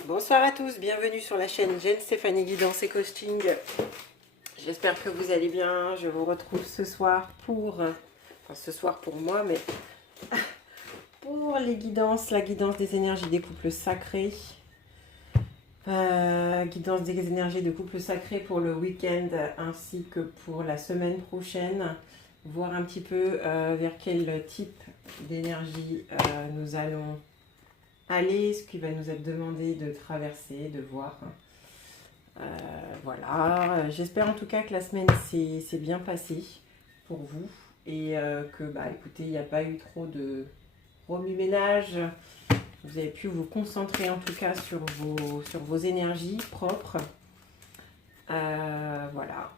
Bonsoir à tous, bienvenue sur la chaîne Jen Stéphanie Guidance et Coaching. J'espère que vous allez bien. Je vous retrouve ce soir enfin ce soir pour moi, mais pour les guidances, la guidance des énergies des couples sacrés. Guidance des énergies de couples sacrés pour le week-end ainsi que pour la semaine prochaine. Voir un petit peu vers quel type d'énergie nous allons aller, ce qui va nous être demandé de traverser, de voir. Voilà, j'espère en tout cas que la semaine s'est bien passée pour vous et que, écoutez, il n'y a pas eu trop de remue-ménage. Vous avez pu vous concentrer en tout cas sur vos énergies propres. Voilà.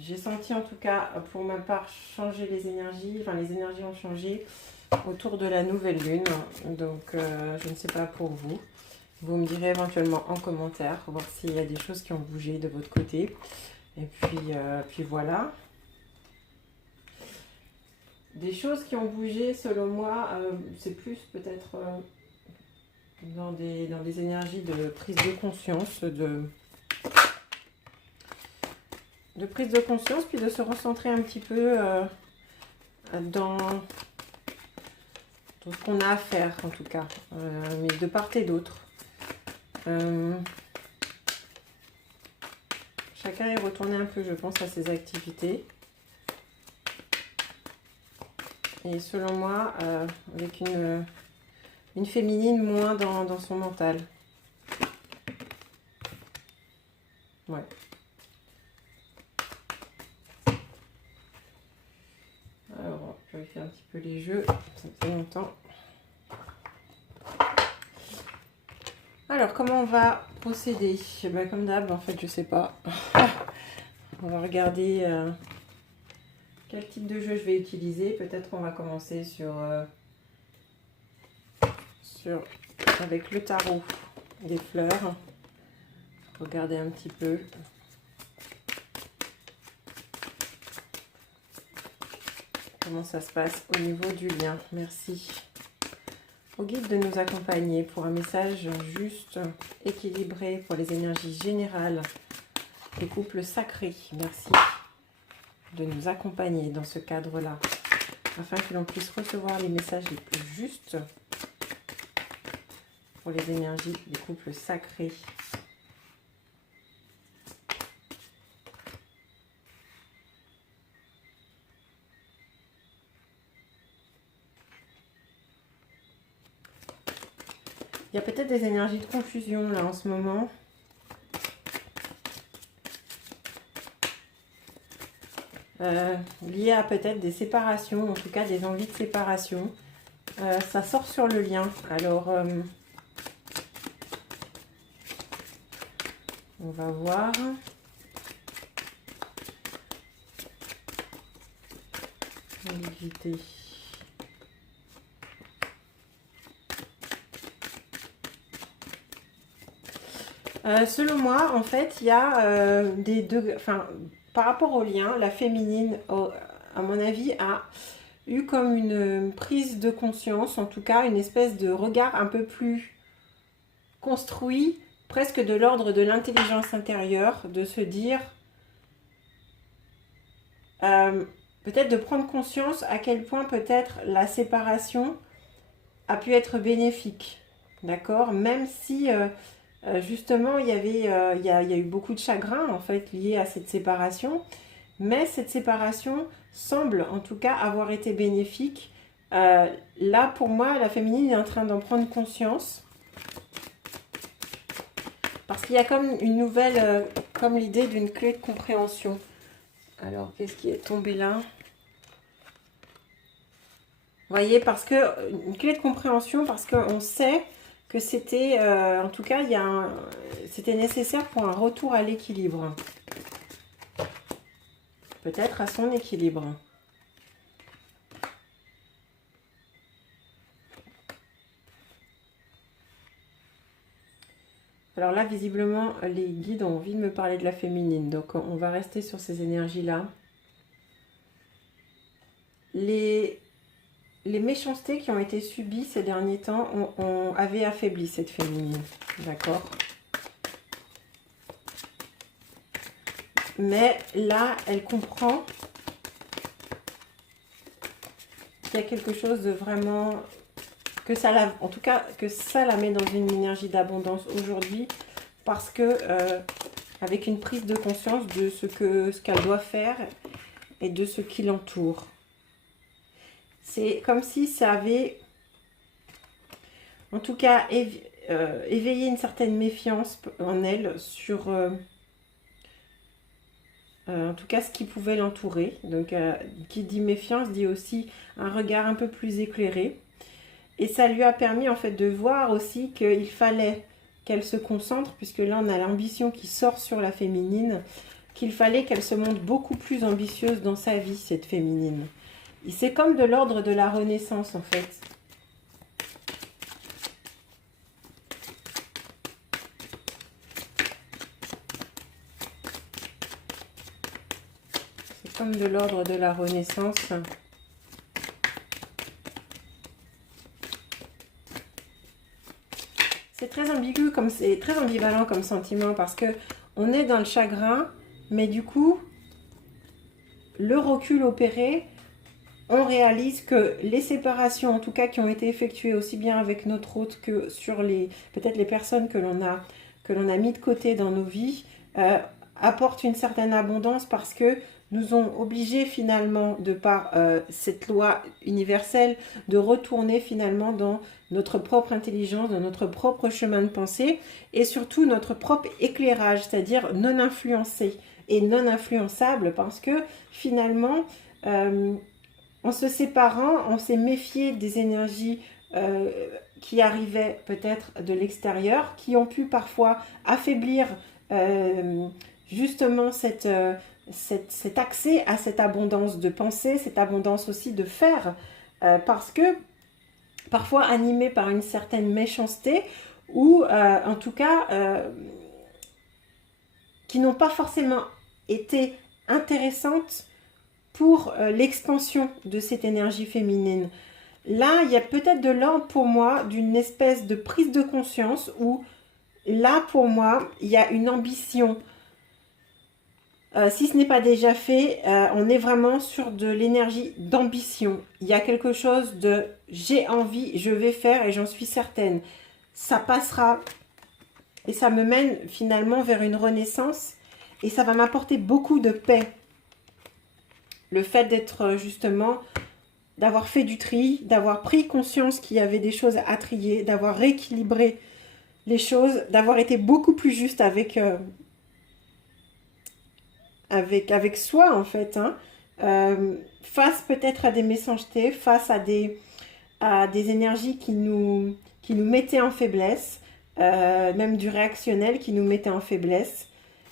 J'ai senti en tout cas, pour ma part, changer les énergies. Enfin, les énergies ont changé autour de la nouvelle lune. Donc, je ne sais pas pour vous. Vous me direz éventuellement en commentaire, voir s'il y a des choses qui ont bougé de votre côté. Et puis voilà. Des choses qui ont bougé, selon moi, c'est plus peut-être dans des énergies de prise de conscience, de prise de conscience, puis de se recentrer un petit peu dans ce qu'on a à faire, en tout cas, mais de part et d'autre. Chacun est retourné un peu, je pense, à ses activités. Et selon moi, avec une féminine moins dans son mental. Ouais. Alors, on va vérifier un petit peu les jeux. Ça fait longtemps. Alors, comment on va procéder? Comme d'hab, en fait, je sais pas. On va regarder quel type de jeu je vais utiliser. Peut-être qu'on va commencer avec le tarot des fleurs. Regardez un petit peu. Comment ça se passe au niveau du lien. Merci au guide de nous accompagner pour un message juste, équilibré pour les énergies générales des couples sacrés. Merci de nous accompagner dans ce cadre-là, afin que l'on puisse recevoir les messages les plus justes pour les énergies des couples sacrés. Il y a peut-être des énergies de confusion là en ce moment. Liées à peut-être des séparations, en tout cas des envies de séparation. Ça sort sur le lien. Alors, on va voir. Éviter. Selon moi, en fait, il y a des deux... Enfin, par rapport au lien, la féminine, à mon avis, a eu comme une prise de conscience, en tout cas, une espèce de regard un peu plus construit, presque de l'ordre de l'intelligence intérieure, de se dire... peut-être de prendre conscience à quel point peut-être la séparation a pu être bénéfique. D'accord? Même si... justement, il y a eu beaucoup de chagrin en fait lié à cette séparation, mais cette séparation semble en tout cas avoir été bénéfique. Là, pour moi, la féminine est en train d'en prendre conscience, parce qu'il y a comme une nouvelle, comme l'idée d'une clé de compréhension. Alors, qu'est-ce qui est tombé là? Vous voyez, parce que une clé de compréhension, parce qu'on sait que c'était, en tout cas, c'était nécessaire pour un retour à l'équilibre. Peut-être à son équilibre. Alors là, visiblement, les guides ont envie de me parler de la féminine. Donc, on va rester sur ces énergies-là. Les les méchancetés qui ont été subies ces derniers temps avaient affaibli cette féminine. D'accord? Mais là, elle comprend qu'il y a quelque chose de vraiment... en tout cas, que ça la met dans une énergie d'abondance aujourd'hui. Parce que, avec une prise de conscience de ce qu'elle doit faire et de ce qui l'entoure. C'est comme si ça avait, en tout cas, éveillé une certaine méfiance en elle sur, en tout cas, ce qui pouvait l'entourer. Donc, qui dit méfiance, dit aussi un regard un peu plus éclairé. Et ça lui a permis, en fait, de voir aussi qu'il fallait qu'elle se concentre, puisque là, on a l'ambition qui sort sur la féminine, qu'il fallait qu'elle se montre beaucoup plus ambitieuse dans sa vie, cette féminine. C'est comme de l'ordre de la renaissance, en fait. C'est comme de l'ordre de la renaissance. C'est très ambigu, c'est très ambivalent comme sentiment, parce que on est dans le chagrin, mais du coup, le recul opéré, on réalise que les séparations, en tout cas qui ont été effectuées aussi bien avec notre hôte que sur peut-être les personnes que l'on a mis de côté dans nos vies, apportent une certaine abondance parce que nous ont obligés finalement, de par cette loi universelle, de retourner finalement dans notre propre intelligence, dans notre propre chemin de pensée et surtout notre propre éclairage, c'est-à-dire non influencé et non influençable parce que finalement... en se séparant, on s'est méfié des énergies qui arrivaient peut-être de l'extérieur, qui ont pu parfois affaiblir justement cet accès à cette abondance de pensée, cette abondance aussi de faire, parce que parfois animés par une certaine méchanceté ou en tout cas qui n'ont pas forcément été intéressantes pour l'expansion de cette énergie féminine. Là, il y a peut-être de l'ordre pour moi d'une espèce de prise de conscience où là, pour moi, il y a une ambition. Si ce n'est pas déjà fait, on est vraiment sur de l'énergie d'ambition. Il y a quelque chose de j'ai envie, je vais faire et j'en suis certaine. Ça passera et ça me mène finalement vers une renaissance et ça va m'apporter beaucoup de paix. Le fait d'être justement, d'avoir fait du tri, d'avoir pris conscience qu'il y avait des choses à trier, d'avoir rééquilibré les choses, d'avoir été beaucoup plus juste avec soi en fait, hein, face peut-être à des méchancetés, face à des énergies qui nous mettaient en faiblesse, même du réactionnel qui nous mettait en faiblesse.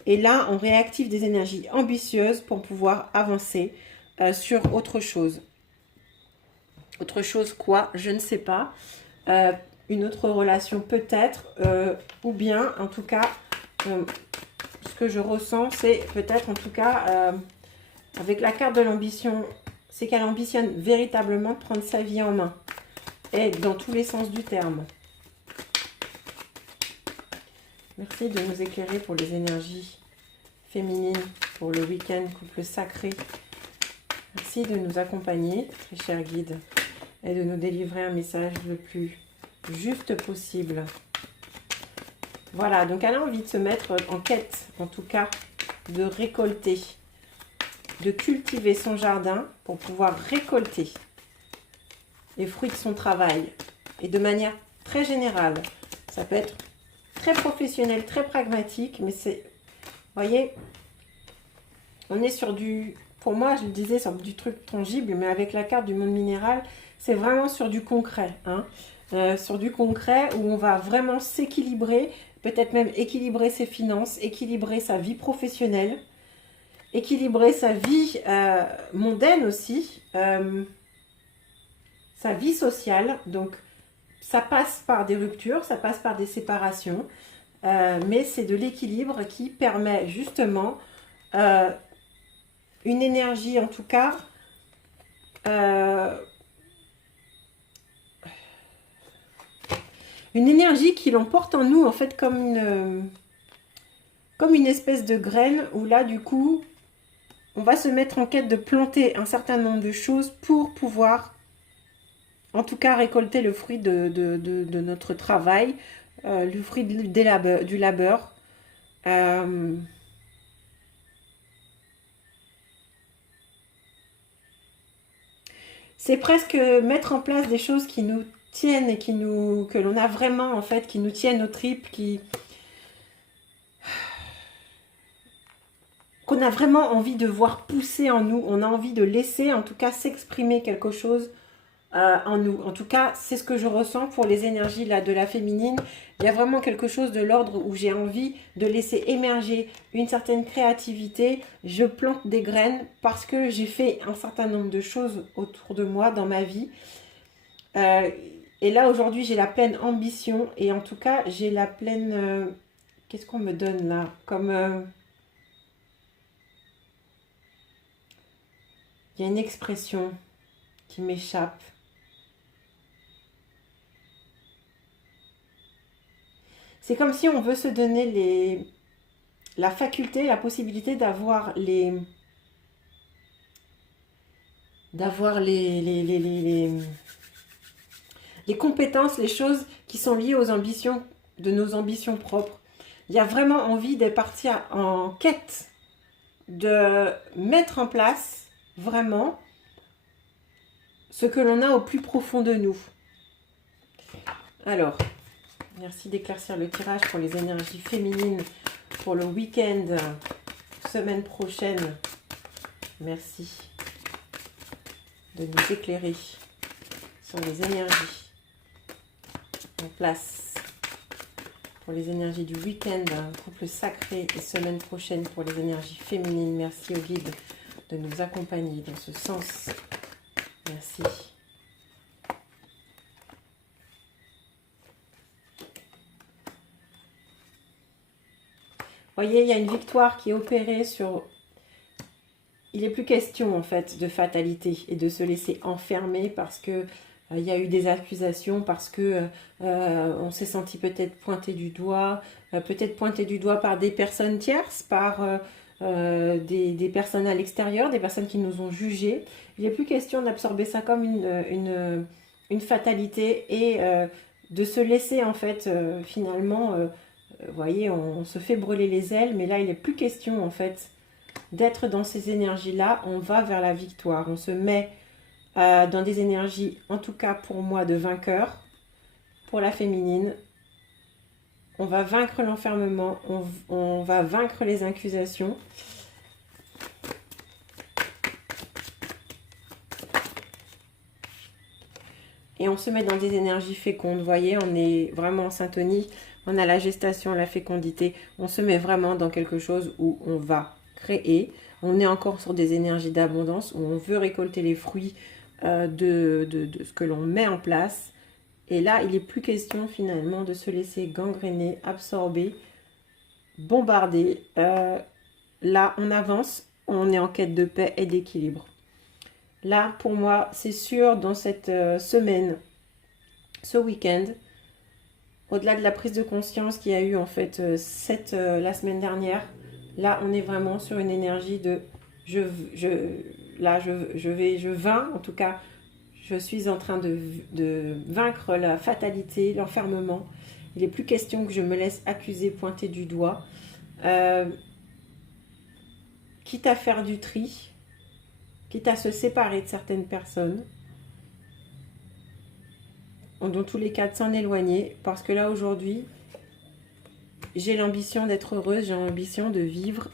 Et là, on réactive des énergies ambitieuses pour pouvoir avancer sur autre chose. Autre chose quoi? Je ne sais pas. Une autre relation peut-être, ou bien en tout cas, ce que je ressens, c'est peut-être en tout cas, avec la carte de l'ambition, c'est qu'elle ambitionne véritablement de prendre sa vie en main. Et dans tous les sens du terme. Merci de nous éclairer pour les énergies féminines, pour le week-end couple sacré. Merci de nous accompagner, très chers guides, et de nous délivrer un message le plus juste possible. Voilà, donc elle a envie de se mettre en quête, en tout cas, de récolter, de cultiver son jardin pour pouvoir récolter les fruits de son travail. Et de manière très générale, ça peut être très professionnel, très pragmatique, mais c'est, vous voyez, on est sur du, pour moi, je le disais, sur du truc tangible, mais avec la carte du monde minéral, c'est vraiment sur du concret, hein, sur du concret où on va vraiment s'équilibrer, peut-être même équilibrer ses finances, équilibrer sa vie professionnelle, équilibrer sa vie mondaine aussi, sa vie sociale. Donc, ça passe par des ruptures, ça passe par des séparations, mais c'est de l'équilibre qui permet justement une énergie, en tout cas, une énergie qui l'emporte en nous, en fait, comme une espèce de graine, où là, du coup, on va se mettre en quête de planter un certain nombre de choses pour pouvoir, en tout cas, récolter le fruit de notre travail, le fruit du labeur. C'est presque mettre en place des choses qui nous tiennent et que l'on a vraiment, en fait, qui nous tiennent aux tripes, qu'on a vraiment envie de voir pousser en nous. On a envie de laisser, en tout cas, s'exprimer quelque chose en nous. En tout cas, c'est ce que je ressens pour les énergies là, de la féminine. Il y a vraiment quelque chose de l'ordre où j'ai envie de laisser émerger une certaine créativité. Je plante des graines parce que j'ai fait un certain nombre de choses autour de moi dans ma vie. Et là, aujourd'hui, j'ai la pleine ambition. Et en tout cas, j'ai la pleine... Qu'est-ce qu'on me donne là? Comme... il y a une expression qui m'échappe. C'est comme si on veut se donner la faculté, la possibilité d'avoir les compétences, les choses qui sont liées aux ambitions, de nos ambitions propres. Il y a vraiment envie de partir en quête, de mettre en place vraiment ce que l'on a au plus profond de nous. Alors, merci d'éclaircir le tirage pour les énergies féminines pour le week-end, semaine prochaine. Merci de nous éclairer sur les énergies en place pour les énergies du week-end, couple sacré, et semaine prochaine pour les énergies féminines. Merci au guide de nous accompagner dans ce sens. Merci. Voyez, il y a une victoire qui est opérée sur... Il n'est plus question en fait de fatalité et de se laisser enfermer parce que il y a eu des accusations, parce que on s'est senti peut-être pointé du doigt, peut-être pointé du doigt par des personnes tierces, par des personnes à l'extérieur, des personnes qui nous ont jugés. Il n'est plus question d'absorber ça comme une fatalité et de se laisser en fait finalement, vous voyez, on se fait brûler les ailes, mais là il n'est plus question en fait d'être dans ces énergies-là. On va vers la victoire, on se met dans des énergies, en tout cas pour moi, de vainqueur, pour la féminine. On va vaincre l'enfermement, on va vaincre les accusations. Et on se met dans des énergies fécondes, vous voyez, on est vraiment en syntonie. On a la gestation, la fécondité. On se met vraiment dans quelque chose où on va créer. On est encore sur des énergies d'abondance, où on veut récolter les fruits de ce que l'on met en place. Et là, il n'est plus question finalement de se laisser gangréner, absorber, bombarder. Là, on avance, on est en quête de paix et d'équilibre. Là, pour moi, c'est sûr, dans cette semaine, ce week-end, au-delà de la prise de conscience qu'il y a eu en fait la semaine dernière, là, on est vraiment sur une énergie de je vins, en tout cas, je suis en train de vaincre la fatalité, l'enfermement. Il n'est plus question que je me laisse accuser, pointer du doigt. Quitte à faire du tri, quitte à se séparer de certaines personnes, dans tous les cas de s'en éloigner, parce que là aujourd'hui, j'ai l'ambition d'être heureuse, j'ai l'ambition de vivre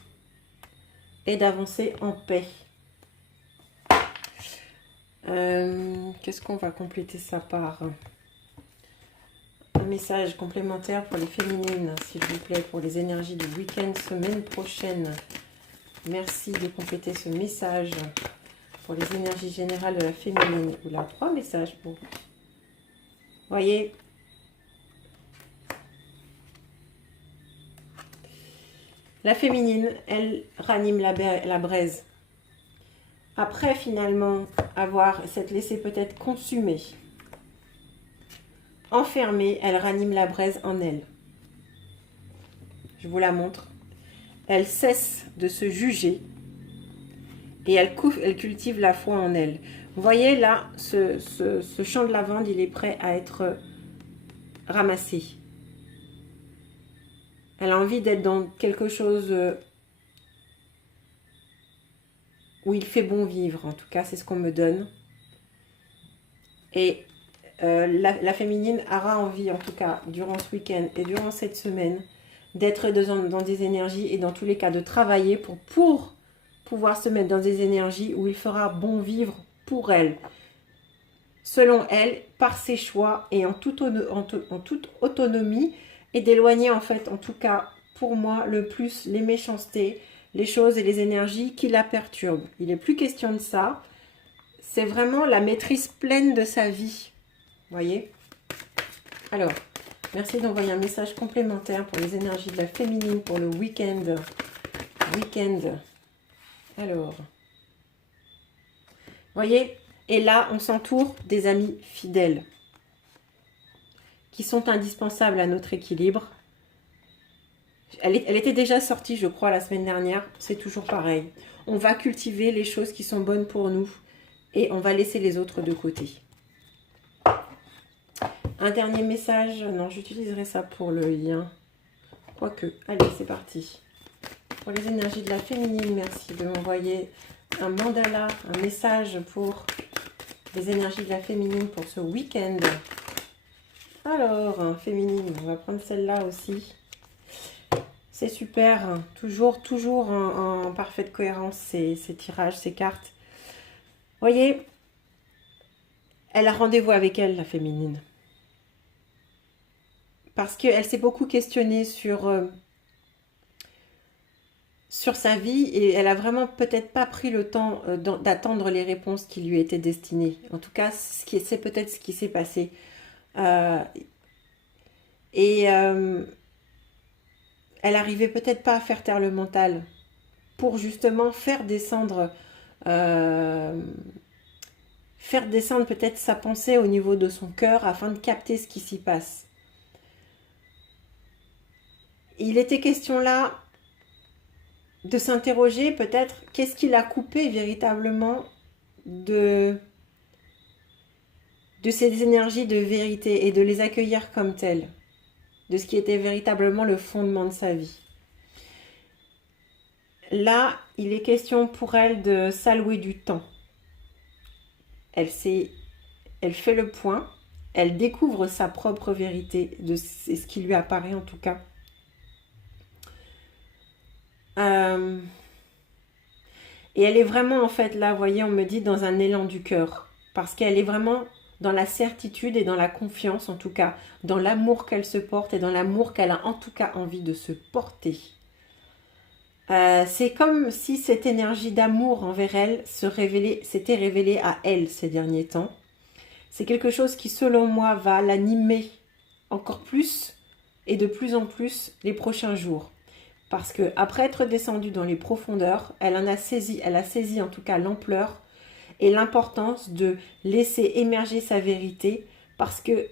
et d'avancer en paix. Qu'est-ce qu'on va compléter ça par? Un message complémentaire pour les féminines, s'il vous plaît, pour les énergies du week-end, semaine prochaine. Merci de compléter ce message pour les énergies générales de la féminine. Oula, 3 messages pour... Voyez, la féminine, elle ranime la braise. Après, finalement, avoir s'être laissé peut-être consumer enfermée, elle ranime la braise en elle. Je vous la montre. Elle cesse de se juger et elle cultive la foi en elle. Vous voyez là, ce champ de lavande, il est prêt à être ramassé. Elle a envie d'être dans quelque chose où il fait bon vivre. En tout cas, c'est ce qu'on me donne. Et la féminine aura envie, en tout cas, durant ce week-end et durant cette semaine, d'être dans des énergies et dans tous les cas de travailler pour pouvoir se mettre dans des énergies où il fera bon vivre pour elle, selon elle, par ses choix et en toute autonomie, et d'éloigner en fait, en tout cas pour moi, le plus les méchancetés, les choses et les énergies qui la perturbent. Il n'est plus question de ça. C'est vraiment la maîtrise pleine de sa vie. Vous voyez? Alors, merci d'envoyer un message complémentaire pour les énergies de la féminine pour le week-end. Alors, voyez? Et là, on s'entoure des amis fidèles qui sont indispensables à notre équilibre. Elle était déjà sortie, je crois, la semaine dernière. C'est toujours pareil. On va cultiver les choses qui sont bonnes pour nous et on va laisser les autres de côté. Un dernier message. Non, j'utiliserai ça pour le lien. Quoique, allez, c'est parti. Pour les énergies de la féminine, merci de m'envoyer un mandala, un message pour les énergies de la féminine pour ce week-end. Alors, féminine, on va prendre celle-là aussi. C'est super, toujours en parfaite cohérence ces tirages, ces cartes. Voyez, elle a rendez-vous avec elle, la féminine. Parce qu'elle s'est beaucoup questionnée sur sa vie et elle a vraiment peut-être pas pris le temps d'attendre les réponses qui lui étaient destinées. En tout cas, c'est peut-être ce qui s'est passé. Elle arrivait peut-être pas à faire taire le mental pour justement faire descendre peut-être sa pensée au niveau de son cœur afin de capter ce qui s'y passe. Il était question là de s'interroger peut-être qu'est-ce qui l'a coupé véritablement de ces énergies de vérité et de les accueillir comme telles, de ce qui était véritablement le fondement de sa vie. Là, il est question pour elle de s'allouer du temps. Elle fait le point, elle découvre sa propre vérité, c'est ce qui lui apparaît en tout cas. Et elle est vraiment en fait là, vous voyez, on me dit dans un élan du cœur, parce qu'elle est vraiment dans la certitude et dans la confiance en tout cas, dans l'amour qu'elle se porte et dans l'amour qu'elle a en tout cas envie de se porter. C'est comme si cette énergie d'amour envers elle s'était révélée à elle ces derniers temps. C'est quelque chose qui, selon moi, va l'animer encore plus et de plus en plus les prochains jours. Parce que après être descendue dans les profondeurs, elle a saisi en tout cas l'ampleur et l'importance de laisser émerger sa vérité, parce que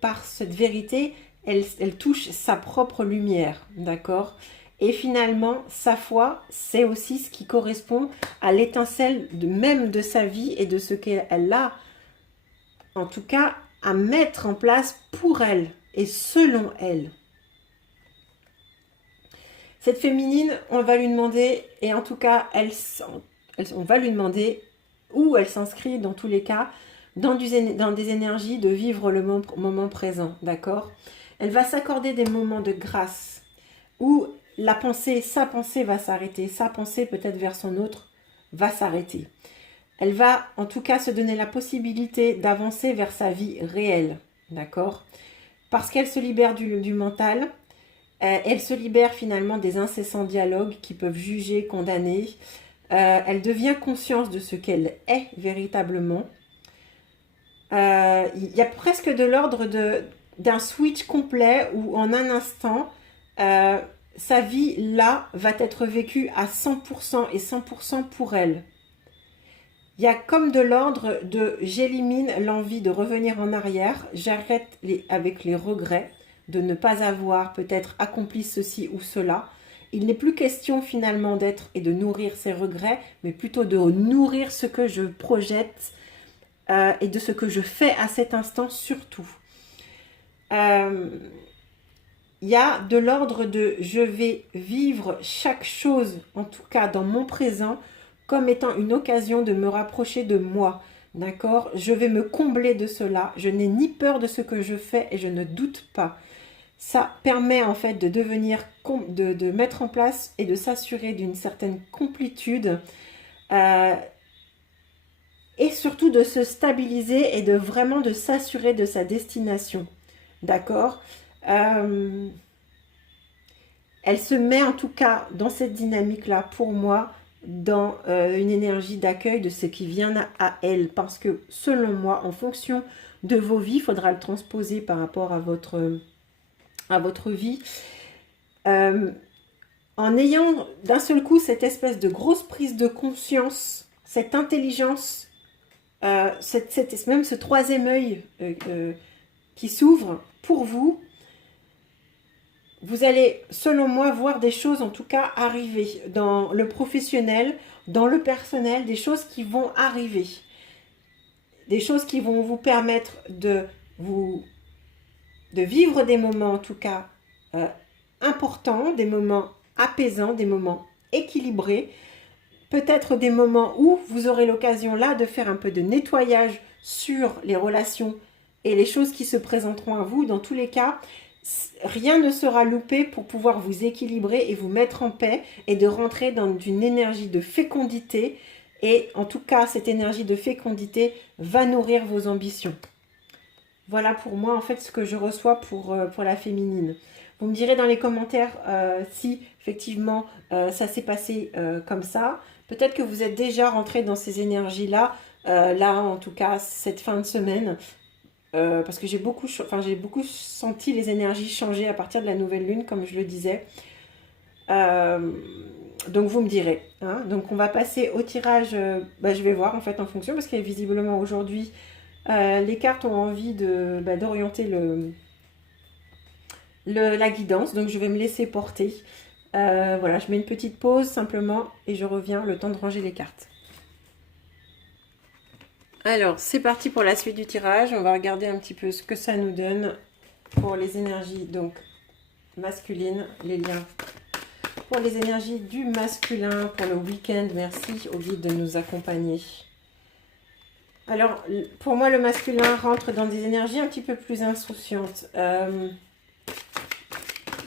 par cette vérité, elle touche sa propre lumière, d'accord ? Et finalement, sa foi, c'est aussi ce qui correspond à l'étincelle même de sa vie et de ce qu'elle a, en tout cas, à mettre en place pour elle et selon elle. Cette féminine, on va lui demander, et en tout cas, on va lui demander où elle s'inscrit dans tous les cas, dans des énergies de vivre le moment présent, d'accord ? Elle va s'accorder des moments de grâce où sa pensée va s'arrêter, sa pensée peut-être vers son autre va s'arrêter. Elle va en tout cas se donner la possibilité d'avancer vers sa vie réelle, d'accord ? Parce qu'elle se libère du mental, elle se libère finalement des incessants dialogues qui peuvent juger, condamner. Elle devient consciente de ce qu'elle est véritablement. Il y a presque de l'ordre d'un switch complet où en un instant, sa vie là va être vécue à 100% et 100% pour elle. il y a comme de l'ordre de j'élimine l'envie de revenir en arrière, j'arrête avec les regrets de ne pas avoir peut-être accompli ceci ou cela. Il n'est plus question finalement d'être et de nourrir ces regrets, mais plutôt de nourrir ce que je projette et de ce que je fais à cet instant surtout. Il y a de l'ordre de je vais vivre chaque chose, en tout cas dans mon présent, comme étant une occasion de me rapprocher de moi. D'accord? Je vais me combler de cela. Je n'ai ni peur de ce que je fais et je ne doute pas. Ça permet en fait de devenir, de mettre en place et de s'assurer d'une certaine complétude et surtout de se stabiliser et de vraiment de s'assurer de sa destination. D'accord? Elle se met en tout cas dans cette dynamique-là pour moi dans une énergie d'accueil de ce qui vient à elle. Parce que selon moi, en fonction de vos vies, il faudra le transposer par rapport à votre vie. En ayant d'un seul coup cette espèce de grosse prise de conscience, cette intelligence, même ce troisième œil qui s'ouvre pour vous, vous allez, selon moi, voir des choses en tout cas arriver dans le professionnel, dans le personnel, des choses qui vont arriver. Des choses qui vont vous permettre de vivre des moments en tout cas importants, des moments apaisants, des moments équilibrés. Peut-être des moments où vous aurez l'occasion là de faire un peu de nettoyage sur les relations et les choses qui se présenteront à vous. Dans tous les cas, rien ne sera loupé pour pouvoir vous équilibrer et vous mettre en paix et de rentrer dans une énergie de fécondité. Et en tout cas, cette énergie de fécondité va nourrir vos ambitions. Voilà pour moi en fait ce que je reçois pour la féminine. Vous me direz dans les commentaires si effectivement ça s'est passé comme ça. Peut-être que vous êtes déjà rentré dans ces énergies-là, là en tout cas cette fin de semaine. Parce que j'ai beaucoup senti les énergies changer à partir de la nouvelle lune, comme je le disais. Donc vous me direz. Hein. Donc on va passer au tirage. Je vais voir en fait en fonction, parce que visiblement aujourd'hui, les cartes ont envie d'orienter la guidance. Donc je vais me laisser porter. Voilà, je mets une petite pause simplement et je reviens le temps de ranger les cartes. Alors, c'est parti pour la suite du tirage. On va regarder un petit peu ce que ça nous donne pour les énergies donc masculines, les liens. Pour les énergies du masculin, pour le week-end, merci au guide de nous accompagner. Alors, pour moi, le masculin rentre dans des énergies un petit peu plus insouciantes. Il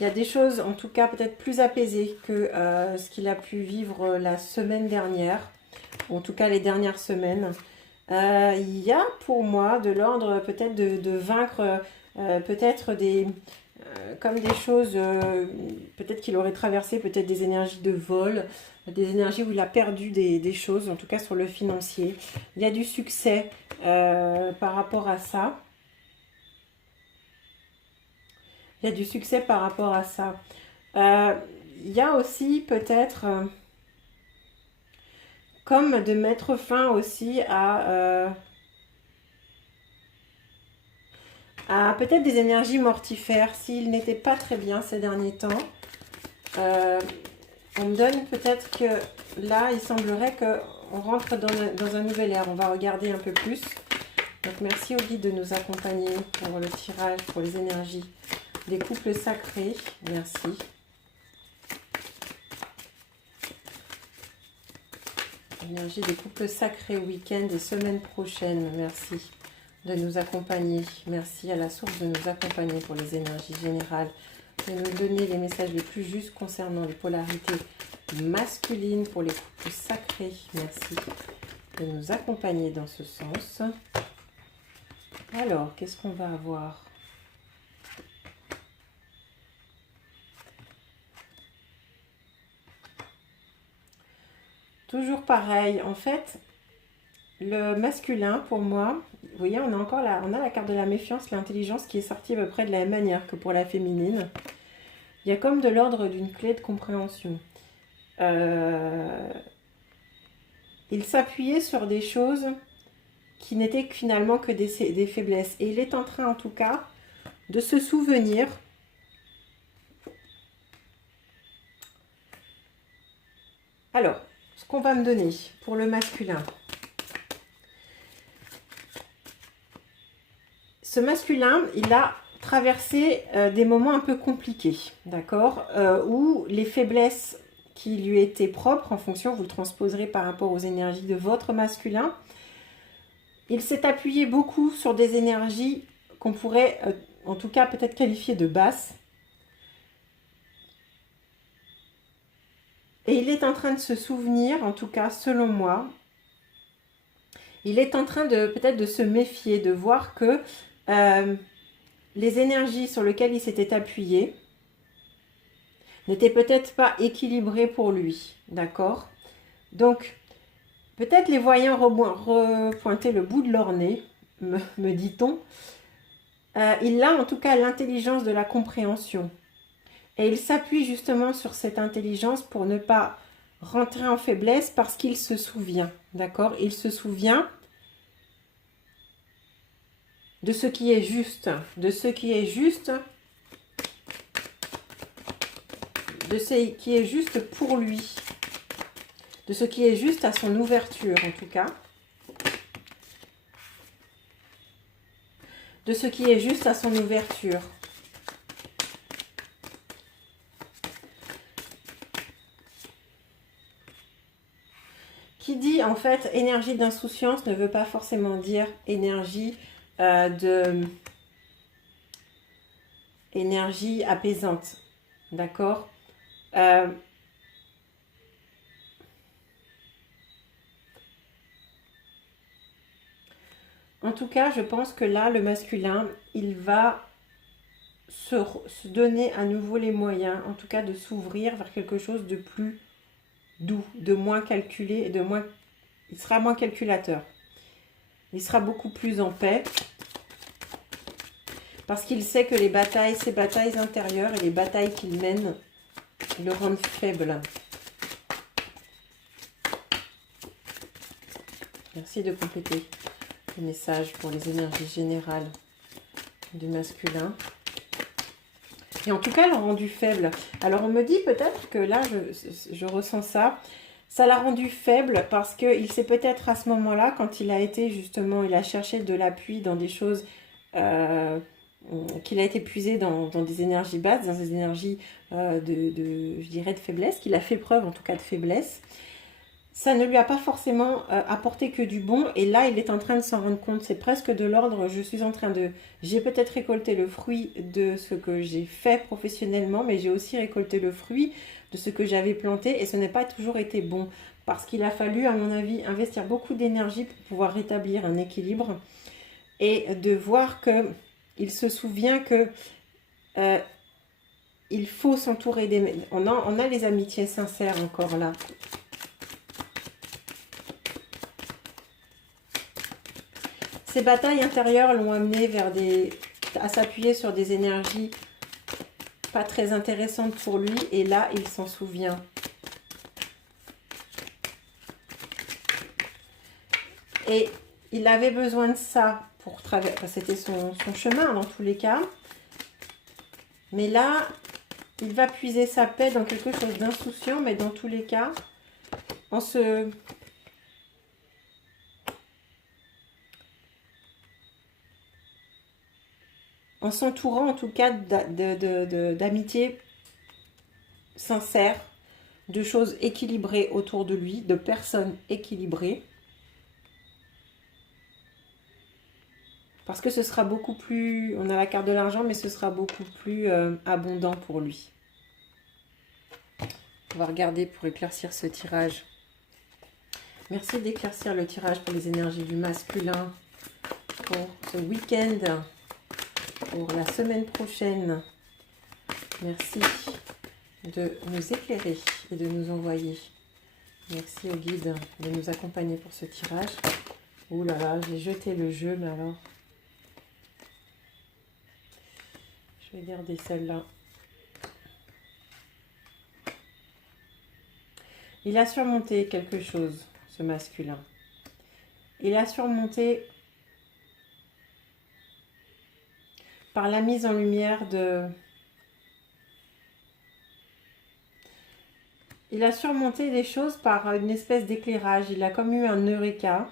y a des choses, en tout cas, peut-être plus apaisées que ce qu'il a pu vivre la semaine dernière, ou en tout cas les dernières semaines. Il y a pour moi de l'ordre peut-être de vaincre peut-être comme des choses peut-être qu'il aurait traversé peut-être des énergies de vol, des énergies où il a perdu des choses, en tout cas sur le financier. Il y a du succès par rapport à ça. Il y a du succès par rapport à ça. Il y a aussi peut-être comme de mettre fin aussi à peut-être des énergies mortifères, s'il n'était pas très bien ces derniers temps. On me donne peut-être que là, il semblerait qu'on rentre dans un nouvel ère. On va regarder un peu plus. Donc merci au guide de nous accompagner pour le tirage, pour les énergies des couples sacrés. Merci. Énergie des couples sacrés week-end et semaine prochaine. Merci de nous accompagner. Merci à la source de nous accompagner pour les énergies générales. De nous donner les messages les plus justes concernant les polarités masculines pour les couples sacrés. Merci de nous accompagner dans ce sens. Alors, qu'est-ce qu'on va avoir ? Toujours pareil, en fait, le masculin, pour moi, vous voyez, on a la carte de la méfiance, l'intelligence qui est sortie à peu près de la même manière que pour la féminine. Il y a comme de l'ordre d'une clé de compréhension. il s'appuyait sur des choses qui n'étaient finalement que des faiblesses. Et il est en train, en tout cas, de se souvenir alors, ce qu'on va me donner pour le masculin. Ce masculin, il a traversé des moments un peu compliqués, d'accord, où les faiblesses qui lui étaient propres, en fonction, vous le transposerez par rapport aux énergies de votre masculin, il s'est appuyé beaucoup sur des énergies qu'on pourrait, en tout cas, peut-être qualifier de basses. Et il est en train de se souvenir, en tout cas, selon moi, il est en train de peut-être de se méfier, de voir que les énergies sur lesquelles il s'était appuyé n'étaient peut-être pas équilibrées pour lui, d'accord? Donc, peut-être les voyants repointer le bout de leur nez, me dit-on, il a en tout cas l'intelligence de la compréhension. Et il s'appuie justement sur cette intelligence pour ne pas rentrer en faiblesse parce qu'il se souvient, d'accord? Il se souvient de ce qui est juste, de ce qui est juste, de ce qui est juste pour lui, de ce qui est juste à son ouverture en tout cas, de ce qui est juste à son ouverture. Qui dit en fait énergie d'insouciance ne veut pas forcément dire énergie énergie apaisante, d'accord? En tout cas, je pense que là, le masculin, il va se donner à nouveau les moyens, en tout cas de s'ouvrir vers quelque chose de plus doux, de moins calculé, et de moins, il sera moins calculateur. Il sera beaucoup plus en paix. Parce qu'il sait que les batailles, ces batailles intérieures et les batailles qu'il mène le rendent faible. Merci de compléter le message pour les énergies générales du masculin. Et en tout cas, l'a rendu faible. Alors, on me dit peut-être que là, je ressens ça. Ça l'a rendu faible parce qu'il s'est peut-être à ce moment-là, quand il a été justement, il a cherché de l'appui dans des choses qu'il a été puisé dans des énergies basses, dans des énergies je dirais, de faiblesse, qu'il a fait preuve en tout cas de faiblesse. Ça ne lui a pas forcément apporté que du bon. Et là, il est en train de s'en rendre compte. C'est presque de l'ordre. J'ai peut-être récolté le fruit de ce que j'ai fait professionnellement, mais j'ai aussi récolté le fruit de ce que j'avais planté. Et ce n'est pas toujours été bon. Parce qu'il a fallu, à mon avis, investir beaucoup d'énergie pour pouvoir rétablir un équilibre. Et de voir qu'il se souvient que il faut s'entourer des... On a les amitiés sincères encore là. Ces batailles intérieures l'ont amené à s'appuyer sur des énergies pas très intéressantes pour lui. Et là, il s'en souvient. Et il avait besoin de ça pour traverser. Enfin, c'était son chemin dans tous les cas. Mais là, il va puiser sa paix dans quelque chose d'insouciant. Mais dans tous les cas, en s'entourant en tout cas d'amitié sincère, de choses équilibrées autour de lui, de personnes équilibrées. Parce que ce sera beaucoup plus... On a la carte de l'argent, mais ce sera beaucoup plus abondant pour lui. On va regarder pour éclaircir ce tirage. Merci d'éclaircir le tirage pour les énergies du masculin pour ce week-end, pour la semaine prochaine. Merci de nous éclairer et de nous envoyer. Merci au guide de nous accompagner pour ce tirage. Ouh là là, j'ai jeté le jeu, mais alors... Je vais garder celle-là. Il a surmonté quelque chose, ce masculin. Il a surmonté par la mise en lumière de... Il a surmonté les choses par une espèce d'éclairage. Il a comme eu un eureka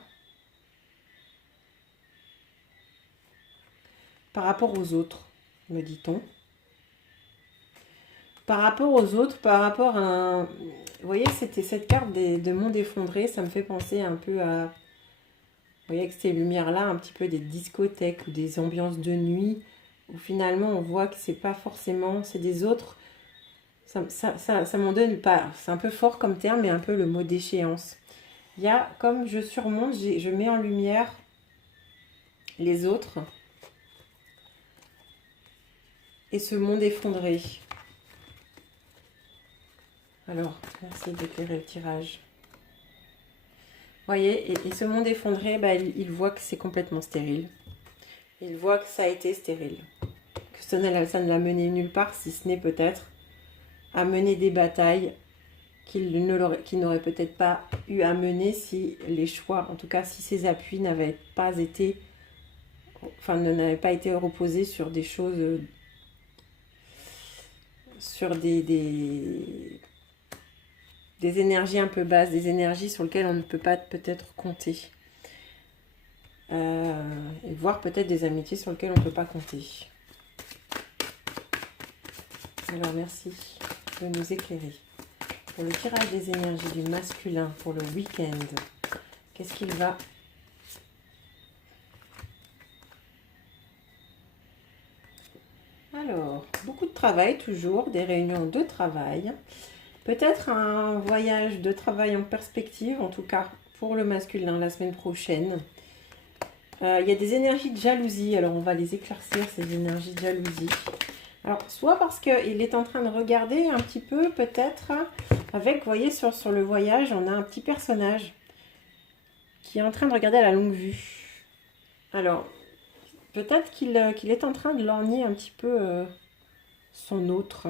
par rapport aux autres, me dit-on. Par rapport aux autres, par rapport à un... Vous voyez, c'était cette carte de monde effondré. Ça me fait penser un peu à... Vous voyez, avec ces lumières-là, un petit peu des discothèques ou des ambiances de nuit, où finalement on voit que c'est pas forcément... C'est des autres... Ça m'en donne pas... C'est un peu fort comme terme, mais un peu le mot d'échéance. Il y a, comme je surmonte, je mets en lumière les autres. Et ce monde effondré. Alors, merci d'éclairer le tirage. Vous voyez, et ce monde effondré, bah, il voit que c'est complètement stérile. Il voit que ça a été stérile. Que ça ne l'a mené nulle part, si ce n'est peut-être à mener des batailles qu'il n'aurait peut-être pas eu à mener si les choix, en tout cas si ses appuis n'avaient pas été, enfin n'avaient pas été reposés sur des choses, sur des énergies un peu basses, des énergies sur lesquelles on ne peut pas peut-être compter. Et voire peut-être des amitiés sur lesquelles on ne peut pas compter. Alors merci de nous éclairer. Pour le tirage des énergies du masculin pour le week-end, qu'est-ce qu'il va... Alors, beaucoup de travail toujours, des réunions de travail. Peut-être un voyage de travail en perspective, en tout cas pour le masculin la semaine prochaine. Il y a des énergies de jalousie, alors on va les éclaircir, ces énergies de jalousie. Alors, soit parce qu'il est en train de regarder un petit peu, peut-être, avec, vous voyez, sur le voyage, on a un petit personnage qui est en train de regarder à la longue vue. Alors, peut-être qu'il est en train de lorgner un petit peu son autre,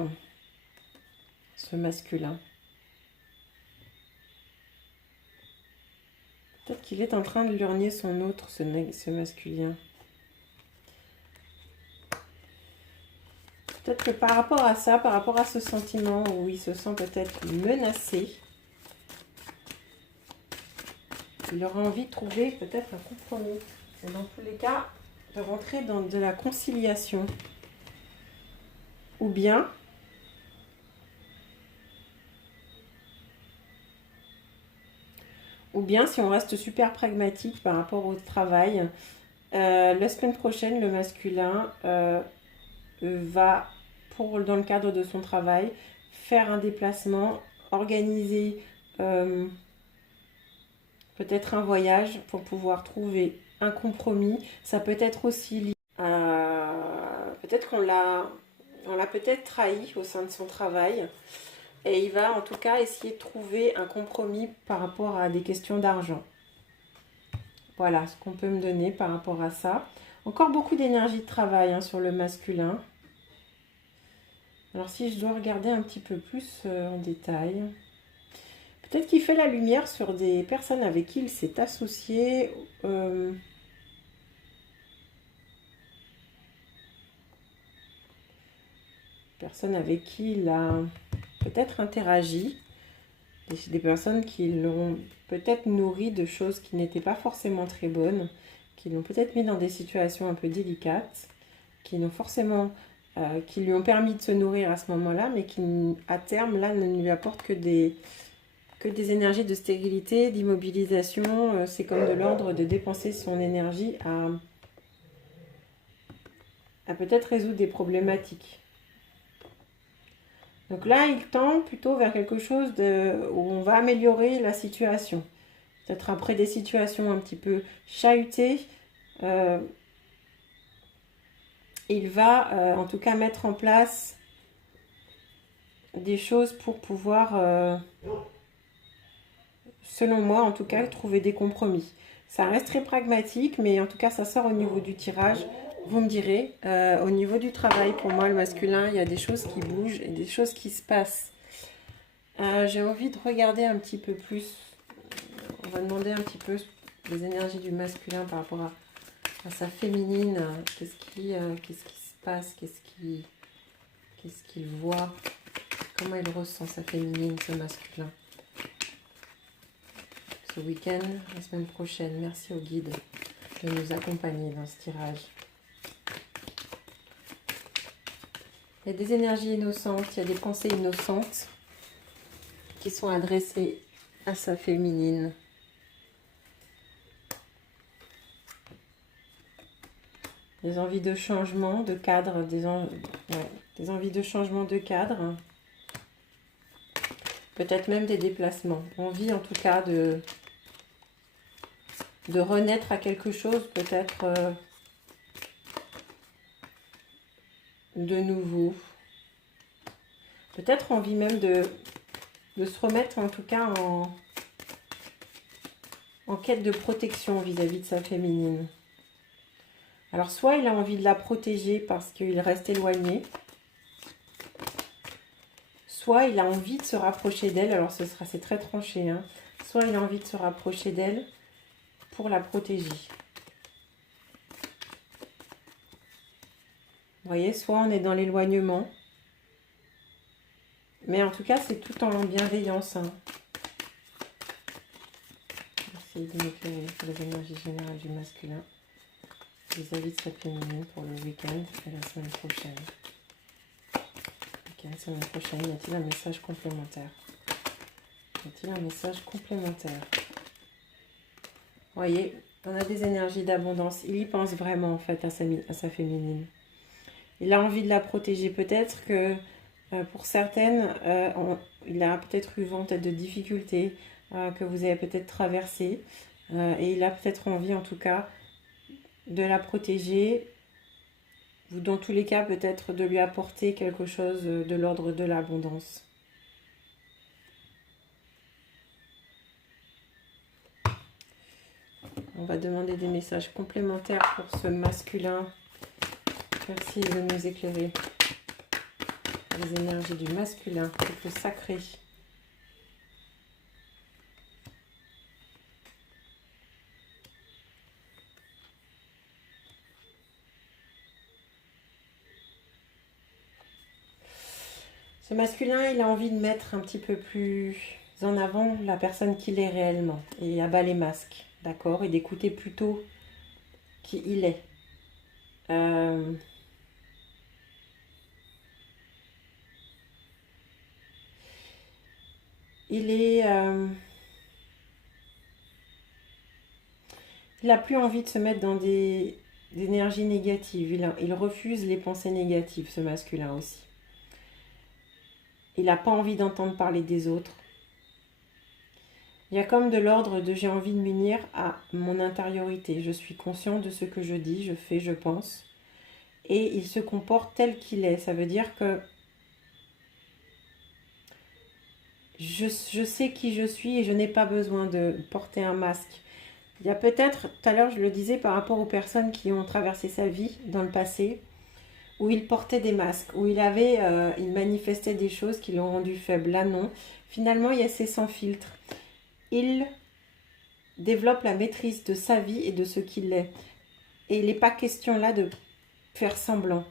ce masculin. Peut-être qu'il est en train de lorgner son autre, ce masculin. Peut-être que par rapport à ça, par rapport à ce sentiment où il se sent peut-être menacé, il aura envie de trouver peut-être un compromis. Et dans tous les cas, de rentrer dans de la conciliation. Ou bien, si on reste super pragmatique par rapport au travail, la semaine prochaine, le masculin va, dans le cadre de son travail, faire un déplacement, organiser peut-être un voyage pour pouvoir trouver un compromis. Ça peut être aussi lié à... Peut-être qu'on l'a peut-être trahi au sein de son travail. Et il va en tout cas essayer de trouver un compromis par rapport à des questions d'argent. Voilà ce qu'on peut me donner par rapport à ça. Encore beaucoup d'énergie de travail sur le masculin. Alors si je dois regarder un petit peu plus en détail, peut-être qu'il fait la lumière sur des personnes avec qui il s'est associé. Personnes avec qui il a peut-être interagi. Des personnes qui l'ont peut-être nourri de choses qui n'étaient pas forcément très bonnes, qui l'ont peut-être mis dans des situations un peu délicates, qui n'ont forcément... qui lui ont permis de se nourrir à ce moment-là, mais qui, à terme, là, ne lui apportent que des énergies de stérilité, d'immobilisation. C'est comme de l'ordre de dépenser son énergie à peut-être résoudre des problématiques. Donc là, il tend plutôt vers quelque chose où on va améliorer la situation. Peut-être après des situations un petit peu chahutées, il va en tout cas mettre en place des choses pour pouvoir, selon moi en tout cas, trouver des compromis. Ça reste très pragmatique, mais en tout cas ça sort au niveau du tirage. Vous me direz, au niveau du travail, pour moi le masculin, il y a des choses qui bougent et des choses qui se passent. J'ai envie de regarder un petit peu plus. On va demander un petit peu les énergies du masculin par rapport à sa féminine. Qu'est-ce qui se passe? Qu'est-ce qu'il voit? Comment il ressent sa féminine, ce masculin? Ce week-end, la semaine prochaine. Merci au guide de nous accompagner dans ce tirage. Il y a des énergies innocentes, il y a des pensées innocentes qui sont adressées à sa féminine. Des envies de changement de cadre, des envies de changement de cadre. Peut-être même des déplacements. Envie en tout cas de renaître à quelque chose, peut-être de nouveau. Peut-être envie même de se remettre en tout cas en quête de protection vis-à-vis de sa féminine. Alors soit il a envie de la protéger parce qu'il reste éloigné, soit il a envie de se rapprocher d'elle, alors c'est très tranché, hein. Soit il a envie de se rapprocher d'elle pour la protéger. Vous voyez, soit on est dans l'éloignement, mais en tout cas c'est tout en bienveillance, hein. Merci de m'éclairer sur les énergies générales du masculin vis-à-vis de sa féminine pour le week-end et la semaine prochaine. La semaine prochaine, y a-t-il un message complémentaire? Y a-t-il un message complémentaire? Vous voyez, on a des énergies d'abondance. Il y pense vraiment en fait à sa féminine. Il a envie de la protéger. Peut-être que pour certaines, il a peut-être eu vent de difficultés que vous avez peut-être traversées. Et il a peut-être envie en tout cas de la protéger. Ou dans tous les cas, peut-être de lui apporter quelque chose de l'ordre de l'abondance. On va demander des messages complémentaires pour ce masculin. Merci de nous éclairer. Les énergies du masculin, le sacré. Ce masculin, il a envie de mettre un petit peu plus en avant la personne qu'il est réellement. Et abat les masques, d'accord? Et d'écouter plutôt qui il est. Il n'a plus envie de se mettre dans des énergies négatives. Il refuse les pensées négatives, ce masculin aussi. Il n'a pas envie d'entendre parler des autres. Il y a comme de l'ordre de j'ai envie de m'unir à mon intériorité. Je suis conscient de ce que je dis, je fais, je pense. Et il se comporte tel qu'il est. Ça veut dire que je sais qui je suis et je n'ai pas besoin de porter un masque. Il y a peut-être, tout à l'heure je le disais par rapport aux personnes qui ont traversé sa vie dans le passé, où il portait des masques, où il manifestait des choses qui l'ont rendu faible. Là non, finalement il y a ces sans filtre. Il développe la maîtrise de sa vie et de ce qu'il est. Et il n'est pas question là de faire semblant.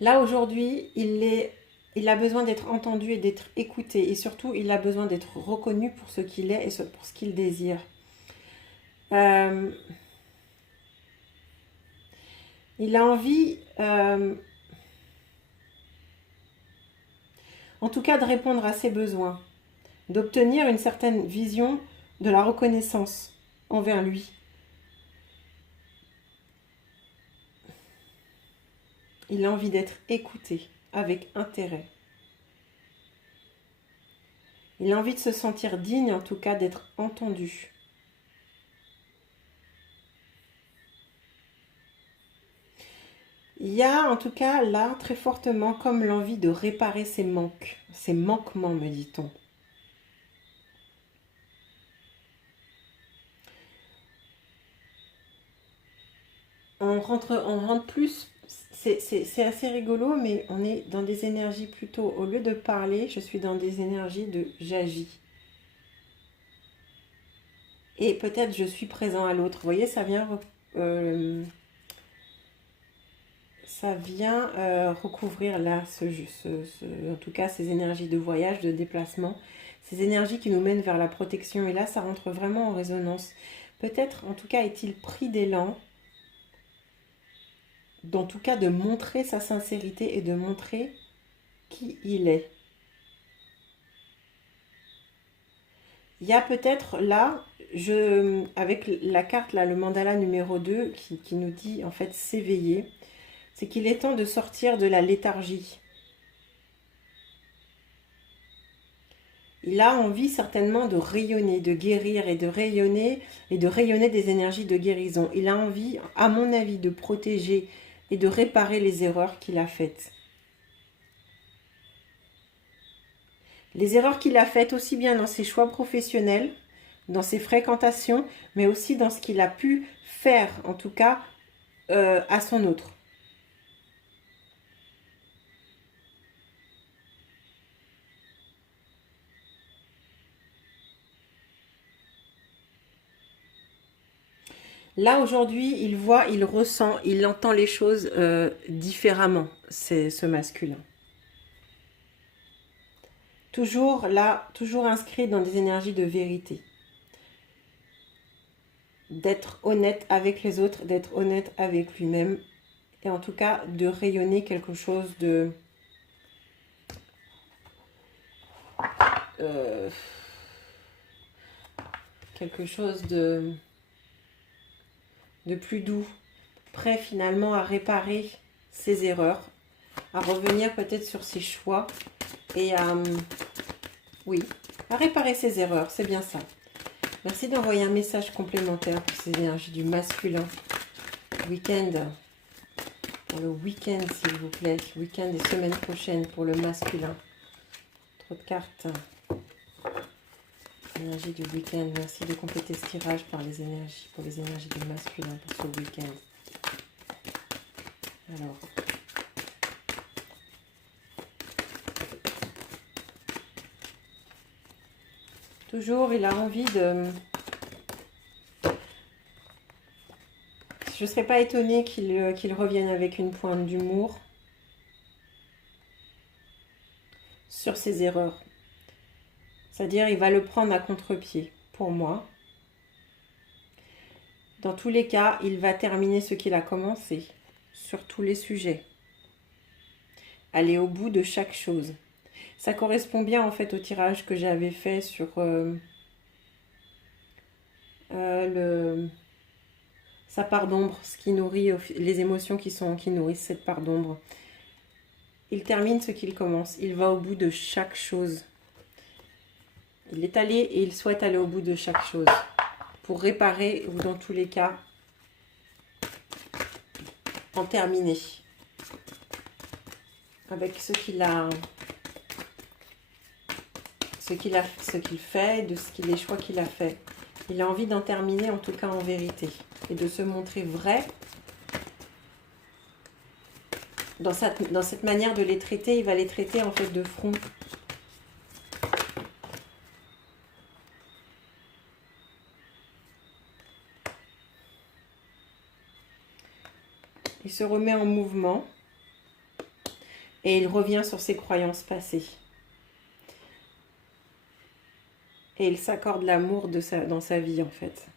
Là aujourd'hui, il a besoin d'être entendu et d'être écouté. Et surtout, il a besoin d'être reconnu pour ce qu'il est et pour ce qu'il désire. Il a envie, en tout cas, de répondre à ses besoins, d'obtenir une certaine vision de la reconnaissance envers lui. Il a envie d'être écouté avec intérêt. Il a envie de se sentir digne, en tout cas, d'être entendu. Il y a, en tout cas, là, très fortement, comme l'envie de réparer ses manques, ses manquements, me dit-on. On rentre plus, c'est assez rigolo, mais on est dans des énergies plutôt, au lieu de parler, je suis dans des énergies de j'agis. et peut-être je suis présent à l'autre. Vous voyez, ça vient recouvrir là, en tout cas, ces énergies de voyage, de déplacement, ces énergies qui nous mènent vers la protection. Et là, ça rentre vraiment en résonance. Peut-être, en tout cas, est-il pris d'élan, d'en tout cas de montrer sa sincérité et de montrer qui il est. Il y a peut-être là, avec la carte, là, le mandala numéro 2, qui nous dit en fait s'éveiller, c'est qu'il est temps de sortir de la léthargie. Il a envie certainement de rayonner, de guérir et de rayonner des énergies de guérison. Il a envie, à mon avis, de protéger et de réparer les erreurs qu'il a faites. Les erreurs qu'il a faites aussi bien dans ses choix professionnels, dans ses fréquentations, mais aussi dans ce qu'il a pu faire, en tout cas, à son autre. Là, aujourd'hui, il voit, il ressent, il entend les choses différemment, c'est ce masculin. Toujours là, toujours inscrit dans des énergies de vérité. D'être honnête avec les autres, d'être honnête avec lui-même. Et en tout cas, de rayonner quelque chose de... de plus doux, prêt finalement à réparer ses erreurs, à revenir peut-être sur ses choix et à réparer ses erreurs, c'est bien ça. Merci d'envoyer un message complémentaire pour ces énergies du masculin. Week-end, pour le week-end s'il vous plaît, week-end et semaine prochaine pour le masculin. Trop de cartes. Énergie du week-end. Merci de compléter ce tirage par les énergies, pour les énergies du masculin pour ce week-end. Alors. Toujours, il a envie de... Je ne serais pas étonnée qu'il revienne avec une pointe d'humour sur ses erreurs. C'est-à-dire, il va le prendre à contre-pied, pour moi. Dans tous les cas, il va terminer ce qu'il a commencé, sur tous les sujets. Aller au bout de chaque chose. Ça correspond bien, en fait, au tirage que j'avais fait sur sa part d'ombre, ce qui nourrit les émotions qui nourrissent cette part d'ombre. Il termine ce qu'il commence. Il va au bout de chaque chose. Il est allé et il souhaite aller au bout de chaque chose pour réparer ou dans tous les cas en terminer avec ce qu'il fait, les choix qu'il a fait. Il a envie d'en terminer en tout cas en vérité et de se montrer vrai dans cette manière de les traiter. Il va les traiter en fait de front. Il se remet en mouvement et il revient sur ses croyances passées. Et il s'accorde l'amour dans sa vie en fait.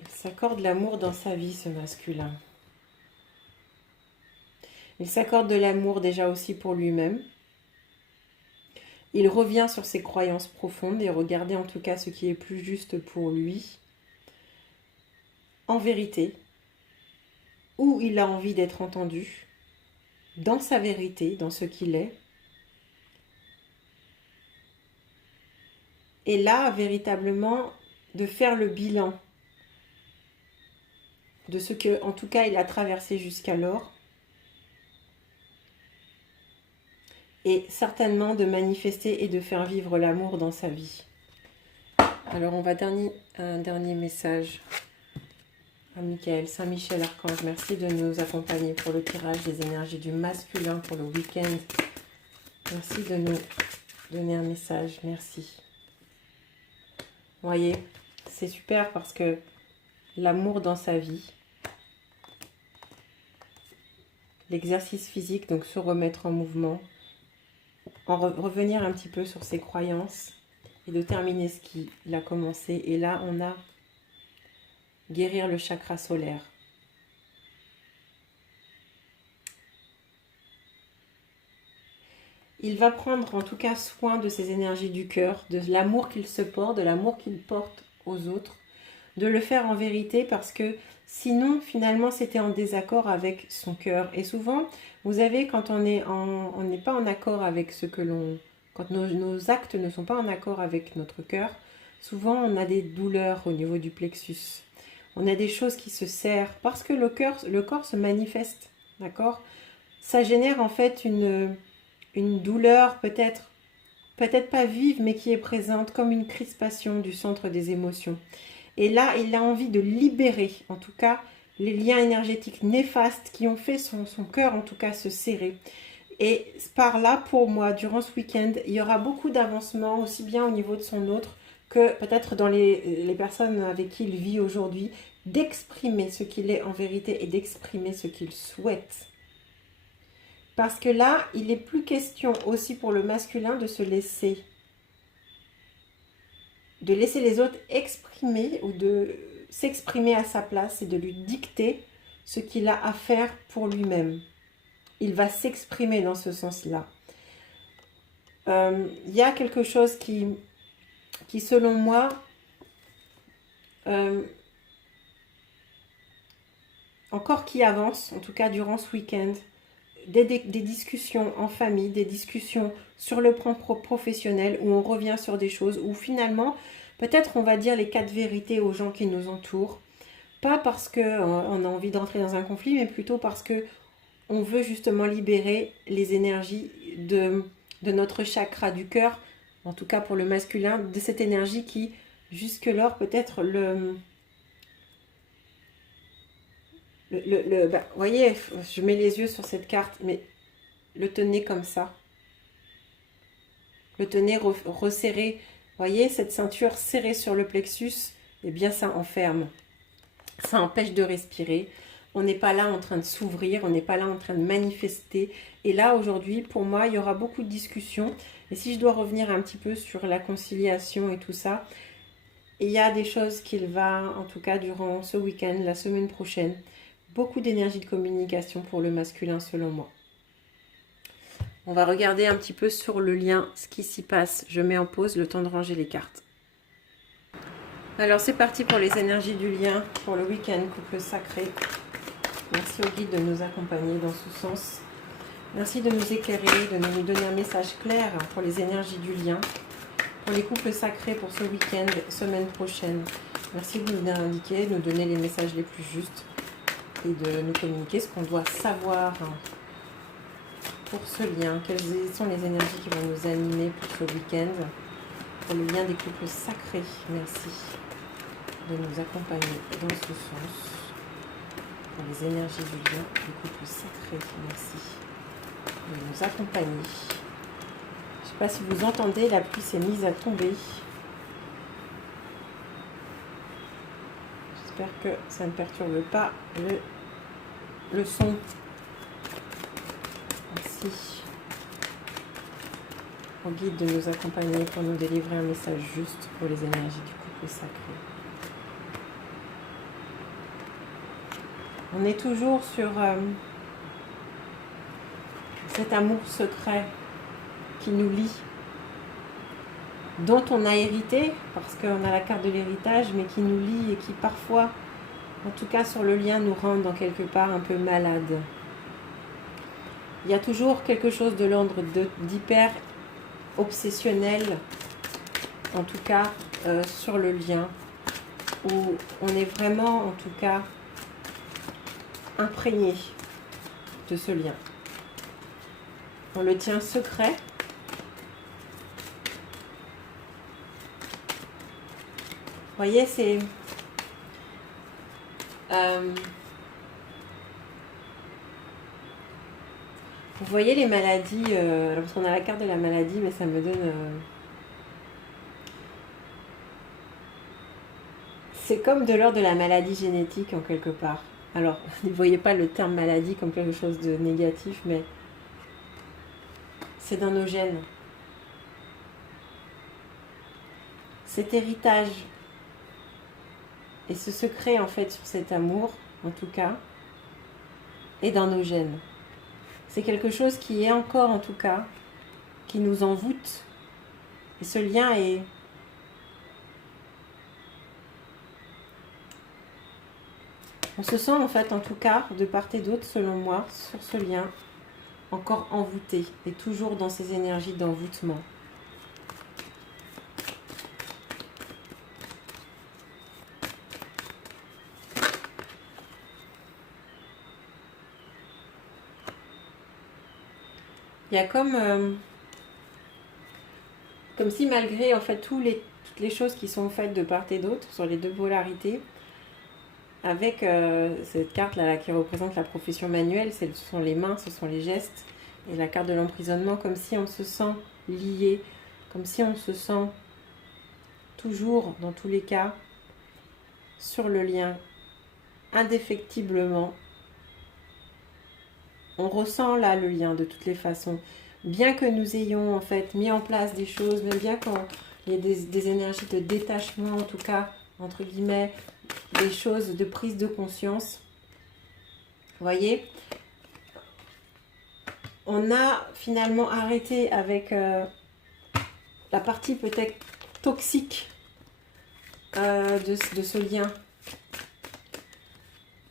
Il s'accorde l'amour dans sa vie, ce masculin. Il s'accorde de l'amour déjà aussi pour lui-même. Il revient sur ses croyances profondes et regardez en tout cas ce qui est plus juste pour lui. En vérité, où il a envie d'être entendu, dans sa vérité, dans ce qu'il est. Et là, véritablement, de faire le bilan de ce que, en tout cas, il a traversé jusqu'alors. Et certainement de manifester et de faire vivre l'amour dans sa vie. Alors, on va un dernier message à Michael, Saint-Michel, Archange, merci de nous accompagner pour le tirage des énergies du masculin pour le week-end. Merci de nous donner un message, merci. Vous voyez, c'est super parce que l'amour dans sa vie, l'exercice physique, donc se remettre en mouvement, revenir un petit peu sur ses croyances et de terminer ce qu'il a commencé. Et là, on a guérir le chakra solaire. Il va prendre en tout cas soin de ses énergies du cœur, de l'amour qu'il se porte, de l'amour qu'il porte aux autres, de le faire en vérité parce que sinon finalement c'était en désaccord avec son cœur. Et souvent, vous savez, quand on n'est pas en accord avec ce que l'on... Quand nos actes ne sont pas en accord avec notre cœur, souvent on a des douleurs au niveau du plexus. On a des choses qui se serrent parce que le corps se manifeste, d'accord? Ça génère en fait une douleur peut-être pas vive, mais qui est présente comme une crispation du centre des émotions. Et là, il a envie de libérer, en tout cas, les liens énergétiques néfastes qui ont fait son cœur, en tout cas, se serrer. Et par là, pour moi, durant ce week-end, il y aura beaucoup d'avancements, aussi bien au niveau de son autre que peut-être dans les personnes avec qui il vit aujourd'hui, d'exprimer ce qu'il est en vérité et d'exprimer ce qu'il souhaite. Parce que là, il n'est plus question aussi pour le masculin de se laisser, les autres exprimer ou de s'exprimer à sa place et de lui dicter ce qu'il a à faire pour lui-même. Il va s'exprimer dans ce sens-là. Il y a quelque chose qui selon moi, encore qui avance, en tout cas durant ce week-end, des discussions en famille, des discussions sur le plan professionnel où on revient sur des choses où finalement, peut-être on va dire les 4 vérités aux gens qui nous entourent. Pas parce qu'on a envie d'entrer dans un conflit, mais plutôt parce que on veut justement libérer les énergies de notre chakra du cœur, en tout cas pour le masculin, de cette énergie qui, jusque-là, peut-être vous voyez, je mets les yeux sur cette carte, mais le tenez comme ça. Le tenez resserré. Vous voyez, cette ceinture serrée sur le plexus, eh bien ça enferme. Ça empêche de respirer. On n'est pas là en train de s'ouvrir, on n'est pas là en train de manifester. Et là, aujourd'hui, pour moi, il y aura beaucoup de discussions. Et si je dois revenir un petit peu sur la conciliation et tout ça, il y a des choses qu'il va, en tout cas durant ce week-end, la semaine prochaine, beaucoup d'énergie de communication pour le masculin selon moi. On va regarder un petit peu sur le lien, ce qui s'y passe. Je mets en pause le temps de ranger les cartes. Alors c'est parti pour les énergies du lien, pour le week-end, couple sacré. Merci au guide de nous accompagner dans ce sens. Merci de nous éclairer, de nous donner un message clair pour les énergies du lien, pour les couples sacrés pour ce week-end, semaine prochaine. Merci de nous indiquer, de nous donner les messages les plus justes et de nous communiquer ce qu'on doit savoir pour ce lien. Quelles sont les énergies qui vont nous animer pour ce week-end, pour le lien des couples sacrés. Merci de nous accompagner dans ce sens. Pour les énergies du lien du couple sacré. Merci de nous accompagner. Je ne sais pas si vous entendez, la pluie s'est mise à tomber. J'espère que ça ne perturbe pas le son. Merci au guide de nous accompagner pour nous délivrer un message juste pour les énergies du couple sacré. On est toujours sur cet amour secret qui nous lie, dont on a hérité, parce qu'on a la carte de l'héritage, mais qui nous lie et qui parfois, en tout cas sur le lien, nous rend dans quelque part un peu malades. Il y a toujours quelque chose de l'ordre d'hyper obsessionnel, en tout cas sur le lien, où on est vraiment, en tout cas, imprégné de ce lien. On le tient secret. Vous voyez, c'est Euh, vous voyez les maladies, alors parce qu'on a la carte de la maladie, mais ça me donne... c'est comme de l'ordre de la maladie génétique en quelque part. Alors, ne voyez pas le terme maladie comme quelque chose de négatif, mais c'est dans nos gènes. Cet héritage et ce secret en fait sur cet amour, en tout cas, est dans nos gènes. C'est quelque chose qui est encore, en tout cas, qui nous envoûte. Et ce lien est... On se sent en fait, en tout cas, de part et d'autre, selon moi, sur ce lien, encore envoûté et toujours dans ces énergies d'envoûtement. Il y a comme si malgré en fait toutes les choses qui sont faites de part et d'autre sur les deux polarités, avec cette carte là qui représente la profession manuelle, ce sont les mains, ce sont les gestes, et la carte de l'emprisonnement, comme si on se sent lié, comme si on se sent toujours, dans tous les cas, sur le lien, indéfectiblement. On ressent là le lien de toutes les façons. Bien que nous ayons en fait mis en place des choses, même bien qu'il y ait des énergies de détachement, en tout cas, entre guillemets, des choses de prise de conscience. Vous voyez, on a finalement arrêté avec la partie peut-être toxique de ce lien.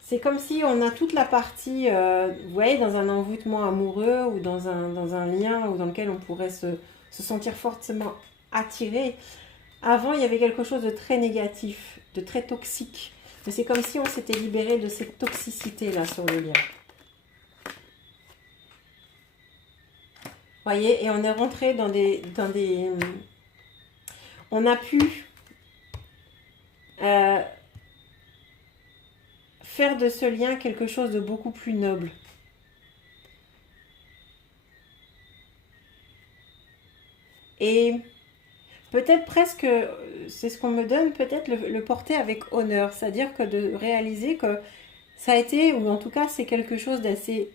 C'est comme si on a toute la partie, vous voyez, dans un envoûtement amoureux ou dans un lien ou dans lequel on pourrait se sentir fortement attiré. Avant, il y avait quelque chose de très négatif, de très toxique. Mais c'est comme si on s'était libéré de cette toxicité-là sur le lien. Vous voyez, et on est rentré dans des on a pu faire de ce lien quelque chose de beaucoup plus noble. Et peut-être presque, c'est ce qu'on me donne, peut-être le porter avec honneur. C'est-à-dire que de réaliser que ça a été, ou en tout cas c'est quelque chose d'assez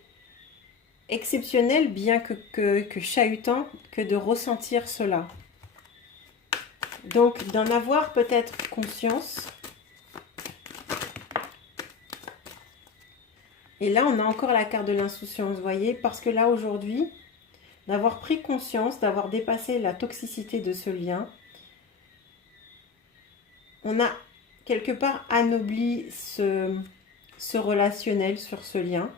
exceptionnel, bien que chahutant, que de ressentir cela. Donc d'en avoir peut-être conscience. Et là, on a encore la carte de l'insouciance, vous voyez, parce que là, aujourd'hui, d'avoir pris conscience, d'avoir dépassé la toxicité de ce lien, on a quelque part anobli ce relationnel sur ce lien.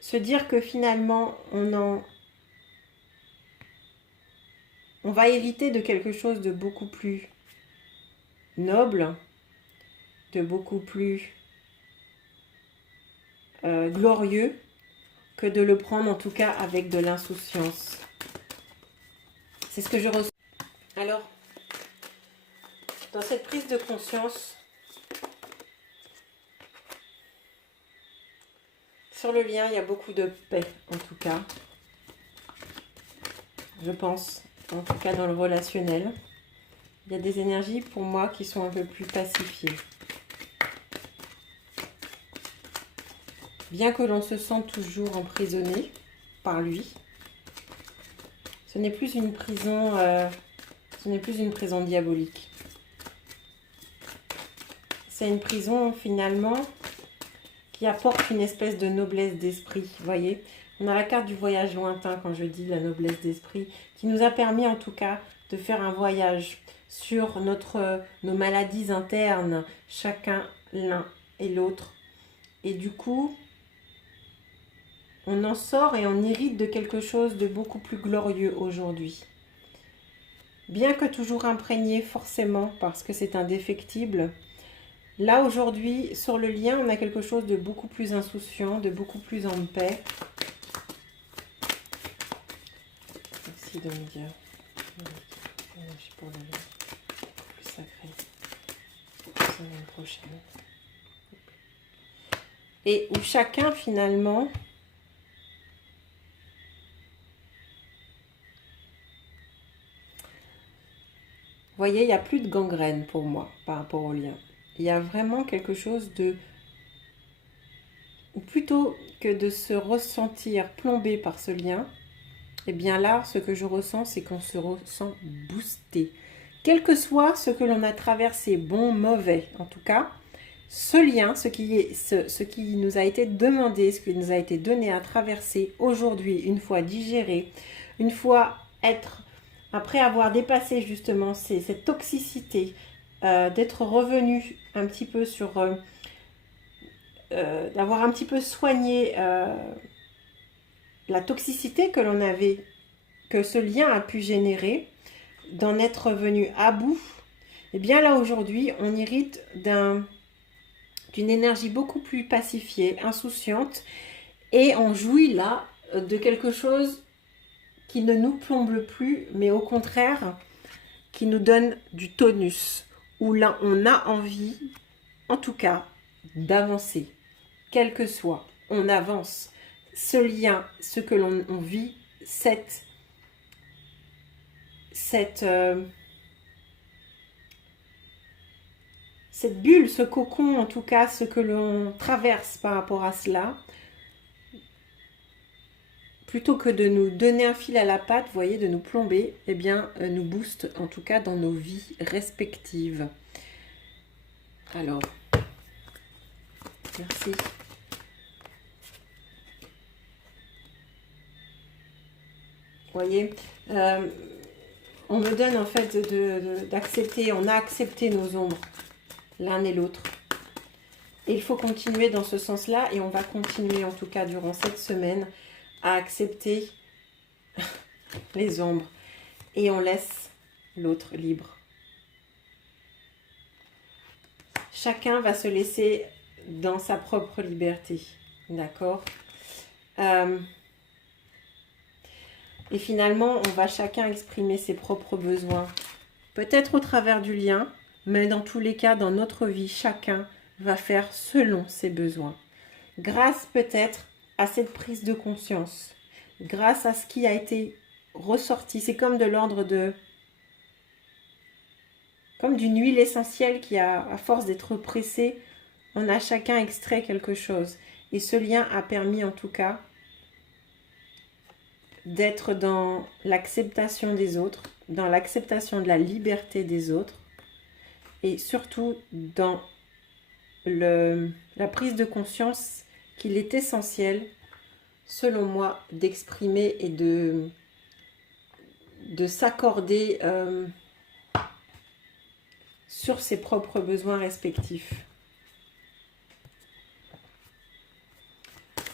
Se dire que finalement, on va hériter de quelque chose de beaucoup plus noble, de beaucoup plus glorieux, que de le prendre en tout cas avec de l'insouciance. C'est ce que je ressens. Alors, dans cette prise de conscience, sur le lien, il y a beaucoup de paix, en tout cas. Je pense, en tout cas dans le relationnel. Il y a des énergies pour moi qui sont un peu plus pacifiées. Bien que l'on se sente toujours emprisonné par lui, ce n'est plus une prison, diabolique. C'est une prison finalement qui apporte une espèce de noblesse d'esprit. Vous voyez, on a la carte du voyage lointain quand je dis la noblesse d'esprit, qui nous a permis en tout cas de faire un voyage sur nos maladies internes, chacun l'un et l'autre. Et du coup, on en sort et on hérite de quelque chose de beaucoup plus glorieux aujourd'hui. Bien que toujours imprégné forcément parce que c'est indéfectible, là aujourd'hui, sur le lien, on a quelque chose de beaucoup plus insouciant, de beaucoup plus en paix. Merci de me dire. Énergie pour le lien plus sacré. La semaine prochaine. et où chacun finalement, vous voyez, il n'y a plus de gangrène pour moi par rapport au lien. Il y a vraiment quelque chose de, ou plutôt que de se ressentir plombé par ce lien, et bien là, ce que je ressens, c'est qu'on se ressent boosté. Quel que soit ce que l'on a traversé, bon, mauvais, en tout cas, ce lien, ce qui nous a été demandé, ce qui nous a été donné à traverser aujourd'hui, une fois digéré, une fois après avoir dépassé justement cette toxicité, d'être revenu un petit peu sur, d'avoir un petit peu soigné la toxicité que l'on avait, que ce lien a pu générer, d'en être venu à bout, et bien là aujourd'hui, on hérite d'une énergie beaucoup plus pacifiée, insouciante, et on jouit là de quelque chose qui ne nous plombe plus, mais au contraire, qui nous donne du tonus, où là on a envie, en tout cas, d'avancer, quel que soit, on avance. Ce lien, ce que l'on vit, cette bulle, ce cocon, en tout cas, ce que l'on traverse par rapport à cela, plutôt que de nous donner un fil à la patte, vous voyez, de nous plomber, eh bien, nous booste, en tout cas, dans nos vies respectives. Alors, merci. Vous voyez, on me donne en fait d'accepter, on a accepté nos ombres, l'un et l'autre. Et il faut continuer dans ce sens-là, et on va continuer en tout cas durant cette semaine à accepter les ombres. Et on laisse l'autre libre. Chacun va se laisser dans sa propre liberté. D'accord ? Et finalement, on va chacun exprimer ses propres besoins. Peut-être au travers du lien, mais dans tous les cas, dans notre vie, chacun va faire selon ses besoins. Grâce peut-être à cette prise de conscience, grâce à ce qui a été ressorti. C'est comme de l'ordre de... comme d'une huile essentielle qui a, à force d'être pressée, on a chacun extrait quelque chose. Et ce lien a permis en tout cas d'être dans l'acceptation des autres, dans l'acceptation de la liberté des autres, et surtout dans la prise de conscience qu'il est essentiel, selon moi, d'exprimer et de s'accorder sur ses propres besoins respectifs.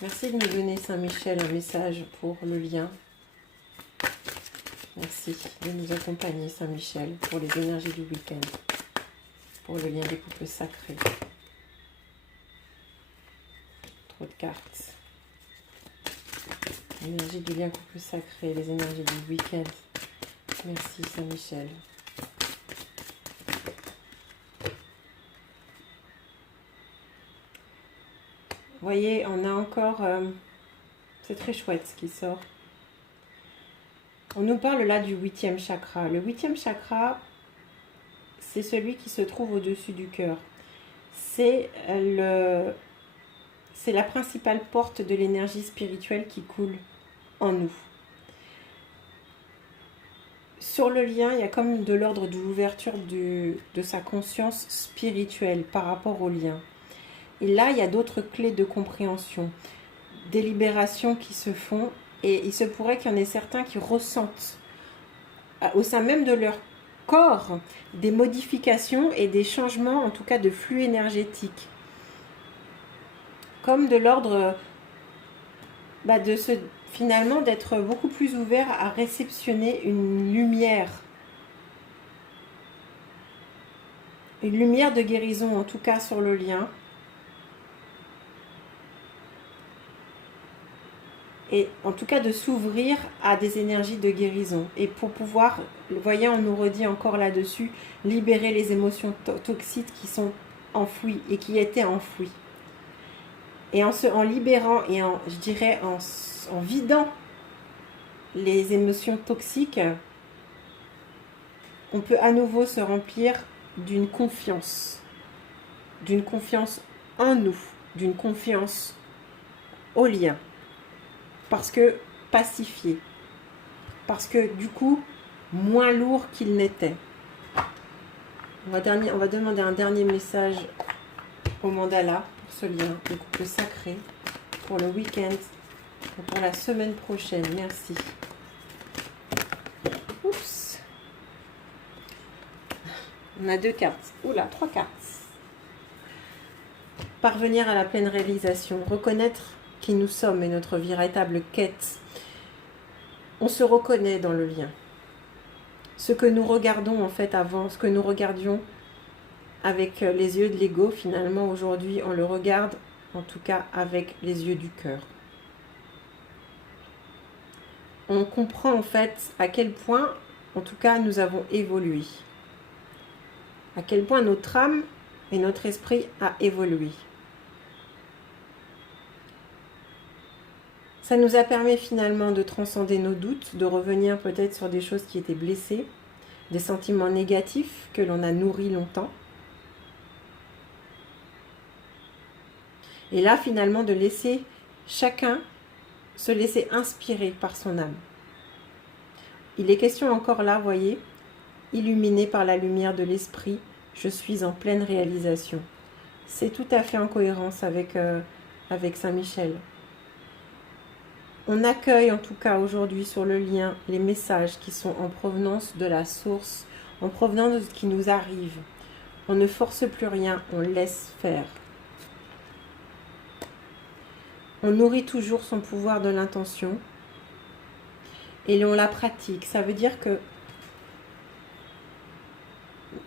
Merci de me donner, Saint-Michel, un message pour le lien. Merci de nous accompagner, Saint-Michel, pour les énergies du week-end, pour le lien des couples sacrés. Trop de cartes. L'énergie du lien couple sacré, les énergies du week-end. Merci, Saint-Michel. Vous voyez, on a encore... c'est très chouette ce qui sort. On nous parle là du 8e chakra. Le 8e chakra, c'est celui qui se trouve au-dessus du cœur. C'est la principale porte de l'énergie spirituelle qui coule en nous. Sur le lien, il y a comme de l'ordre de l'ouverture de sa conscience spirituelle par rapport au lien. Et là, il y a d'autres clés de compréhension, des libérations qui se font, et il se pourrait qu'il y en ait certains qui ressentent au sein même de leur corps des modifications et des changements, en tout cas de flux énergétique. Comme de l'ordre finalement d'être beaucoup plus ouvert à réceptionner une lumière de guérison, en tout cas sur le lien. Et en tout cas de s'ouvrir à des énergies de guérison. Et pour pouvoir, voyez, on nous redit encore là-dessus, libérer les émotions toxiques qui sont enfouies et qui étaient enfouies. Et en libérant et je dirais en vidant les émotions toxiques, on peut à nouveau se remplir d'une confiance en nous, d'une confiance au lien. Parce que pacifié, parce que du coup, moins lourd qu'il n'était. On va demander un dernier message au mandala pour ce lien, le couple sacré, pour le week-end, pour la semaine prochaine. Merci. Oups. On a 2 cartes. Oula, 3 cartes. Parvenir à la pleine réalisation, reconnaître qui nous sommes et notre véritable quête. On se reconnaît dans le lien. Ce que nous regardons en fait avant, ce que nous regardions avec les yeux de l'ego, finalement aujourd'hui on le regarde en tout cas avec les yeux du cœur. On comprend en fait à quel point en tout cas nous avons évolué. À quel point notre âme et notre esprit a évolué. Ça nous a permis finalement de transcender nos doutes, de revenir peut-être sur des choses qui étaient blessées, des sentiments négatifs que l'on a nourris longtemps. Et là, finalement, de laisser chacun se laisser inspirer par son âme. Il est question encore là, voyez, illuminé par la lumière de l'esprit, je suis en pleine réalisation. C'est tout à fait en cohérence avec Saint-Michel. On accueille en tout cas aujourd'hui sur le lien les messages qui sont en provenance de la source, en provenance de ce qui nous arrive. On ne force plus rien, on laisse faire. On nourrit toujours son pouvoir de l'intention et on la pratique. Ça veut dire que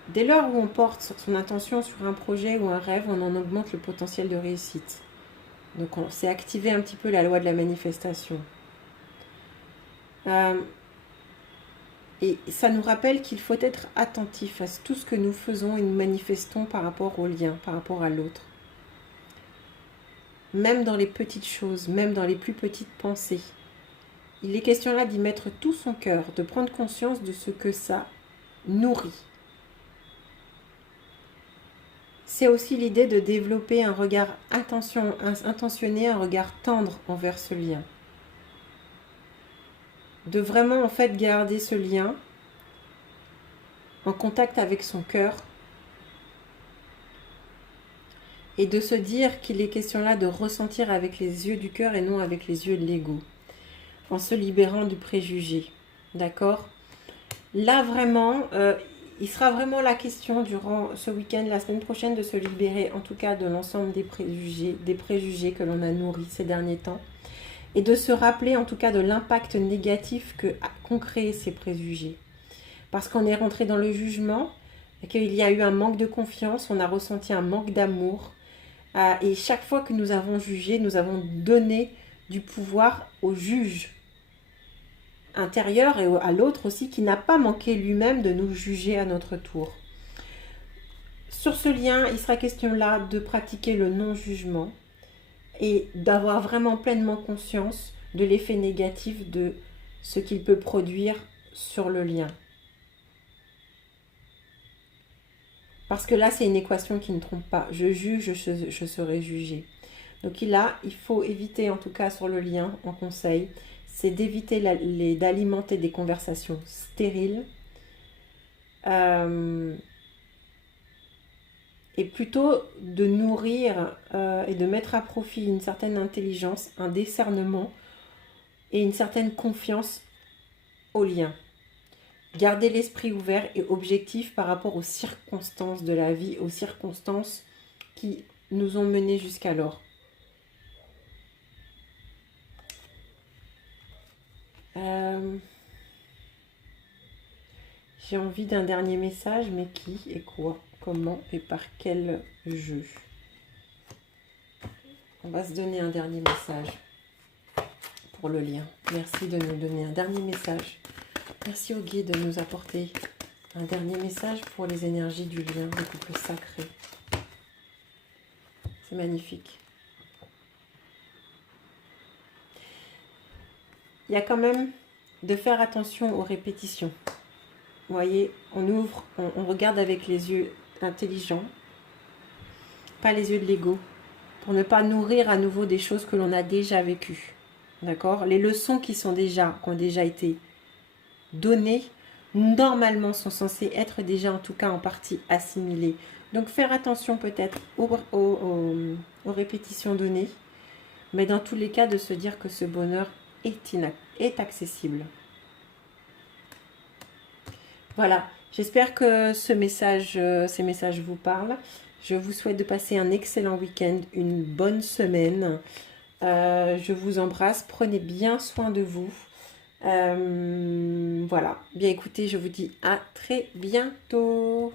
dès lors où on porte sur son intention sur un projet ou un rêve, on en augmente le potentiel de réussite. Donc on s'est activé un petit peu la loi de la manifestation. Et ça nous rappelle qu'il faut être attentif à tout ce que nous faisons et nous manifestons par rapport au lien, par rapport à l'autre. Même dans les petites choses, même dans les plus petites pensées. Il est question là d'y mettre tout son cœur, de prendre conscience de ce que ça nourrit. C'est aussi l'idée de développer un regard intentionné, un regard tendre envers ce lien. De vraiment en fait garder ce lien en contact avec son cœur et de se dire qu'il est question là de ressentir avec les yeux du cœur et non avec les yeux de l'ego, en se libérant du préjugé. D'accord ? Là vraiment, il sera vraiment la question durant ce week-end, la semaine prochaine, de se libérer en tout cas de l'ensemble des préjugés que l'on a nourris ces derniers temps. Et de se rappeler en tout cas de l'impact négatif qu'ont créé ces préjugés. Parce qu'on est rentré dans le jugement, qu'il y a eu un manque de confiance, on a ressenti un manque d'amour. Et chaque fois que nous avons jugé, nous avons donné du pouvoir au juge intérieur et à l'autre aussi, qui n'a pas manqué lui-même de nous juger à notre tour. Sur ce lien, il sera question là de pratiquer le non-jugement et d'avoir vraiment pleinement conscience de l'effet négatif de ce qu'il peut produire sur le lien. Parce que là, c'est une équation qui ne trompe pas. Je juge, je serai jugé. Donc là, il faut éviter, en tout cas sur le lien, en conseil, c'est d'éviter d'alimenter des conversations stériles et plutôt de nourrir et de mettre à profit une certaine intelligence, un discernement et une certaine confiance au lien. Garder l'esprit ouvert et objectif par rapport aux circonstances de la vie, aux circonstances qui nous ont menés jusqu'alors. J'ai envie d'un dernier message, mais qui et quoi, comment et par quel jeu? On va se donner un dernier message pour le lien. Merci de nous donner un dernier message. Merci au guide de nous apporter un dernier message pour les énergies du lien, du couple sacré. C'est magnifique. il y a quand même de faire attention aux répétitions. Vous voyez, on ouvre, on regarde avec les yeux intelligents, pas les yeux de l'ego, pour ne pas nourrir à nouveau des choses que l'on a déjà vécues. D'accord? Les leçons qui ont déjà été données, normalement sont censées être déjà en tout cas en partie assimilées. Donc faire attention peut-être aux répétitions données, mais dans tous les cas de se dire que ce bonheur est accessible. Voilà, j'espère que ces messages vous parlent. Je vous souhaite de passer un excellent week-end, une bonne semaine. Je vous embrasse, prenez bien soin de vous. Voilà, bien écoutez, je vous dis à très bientôt.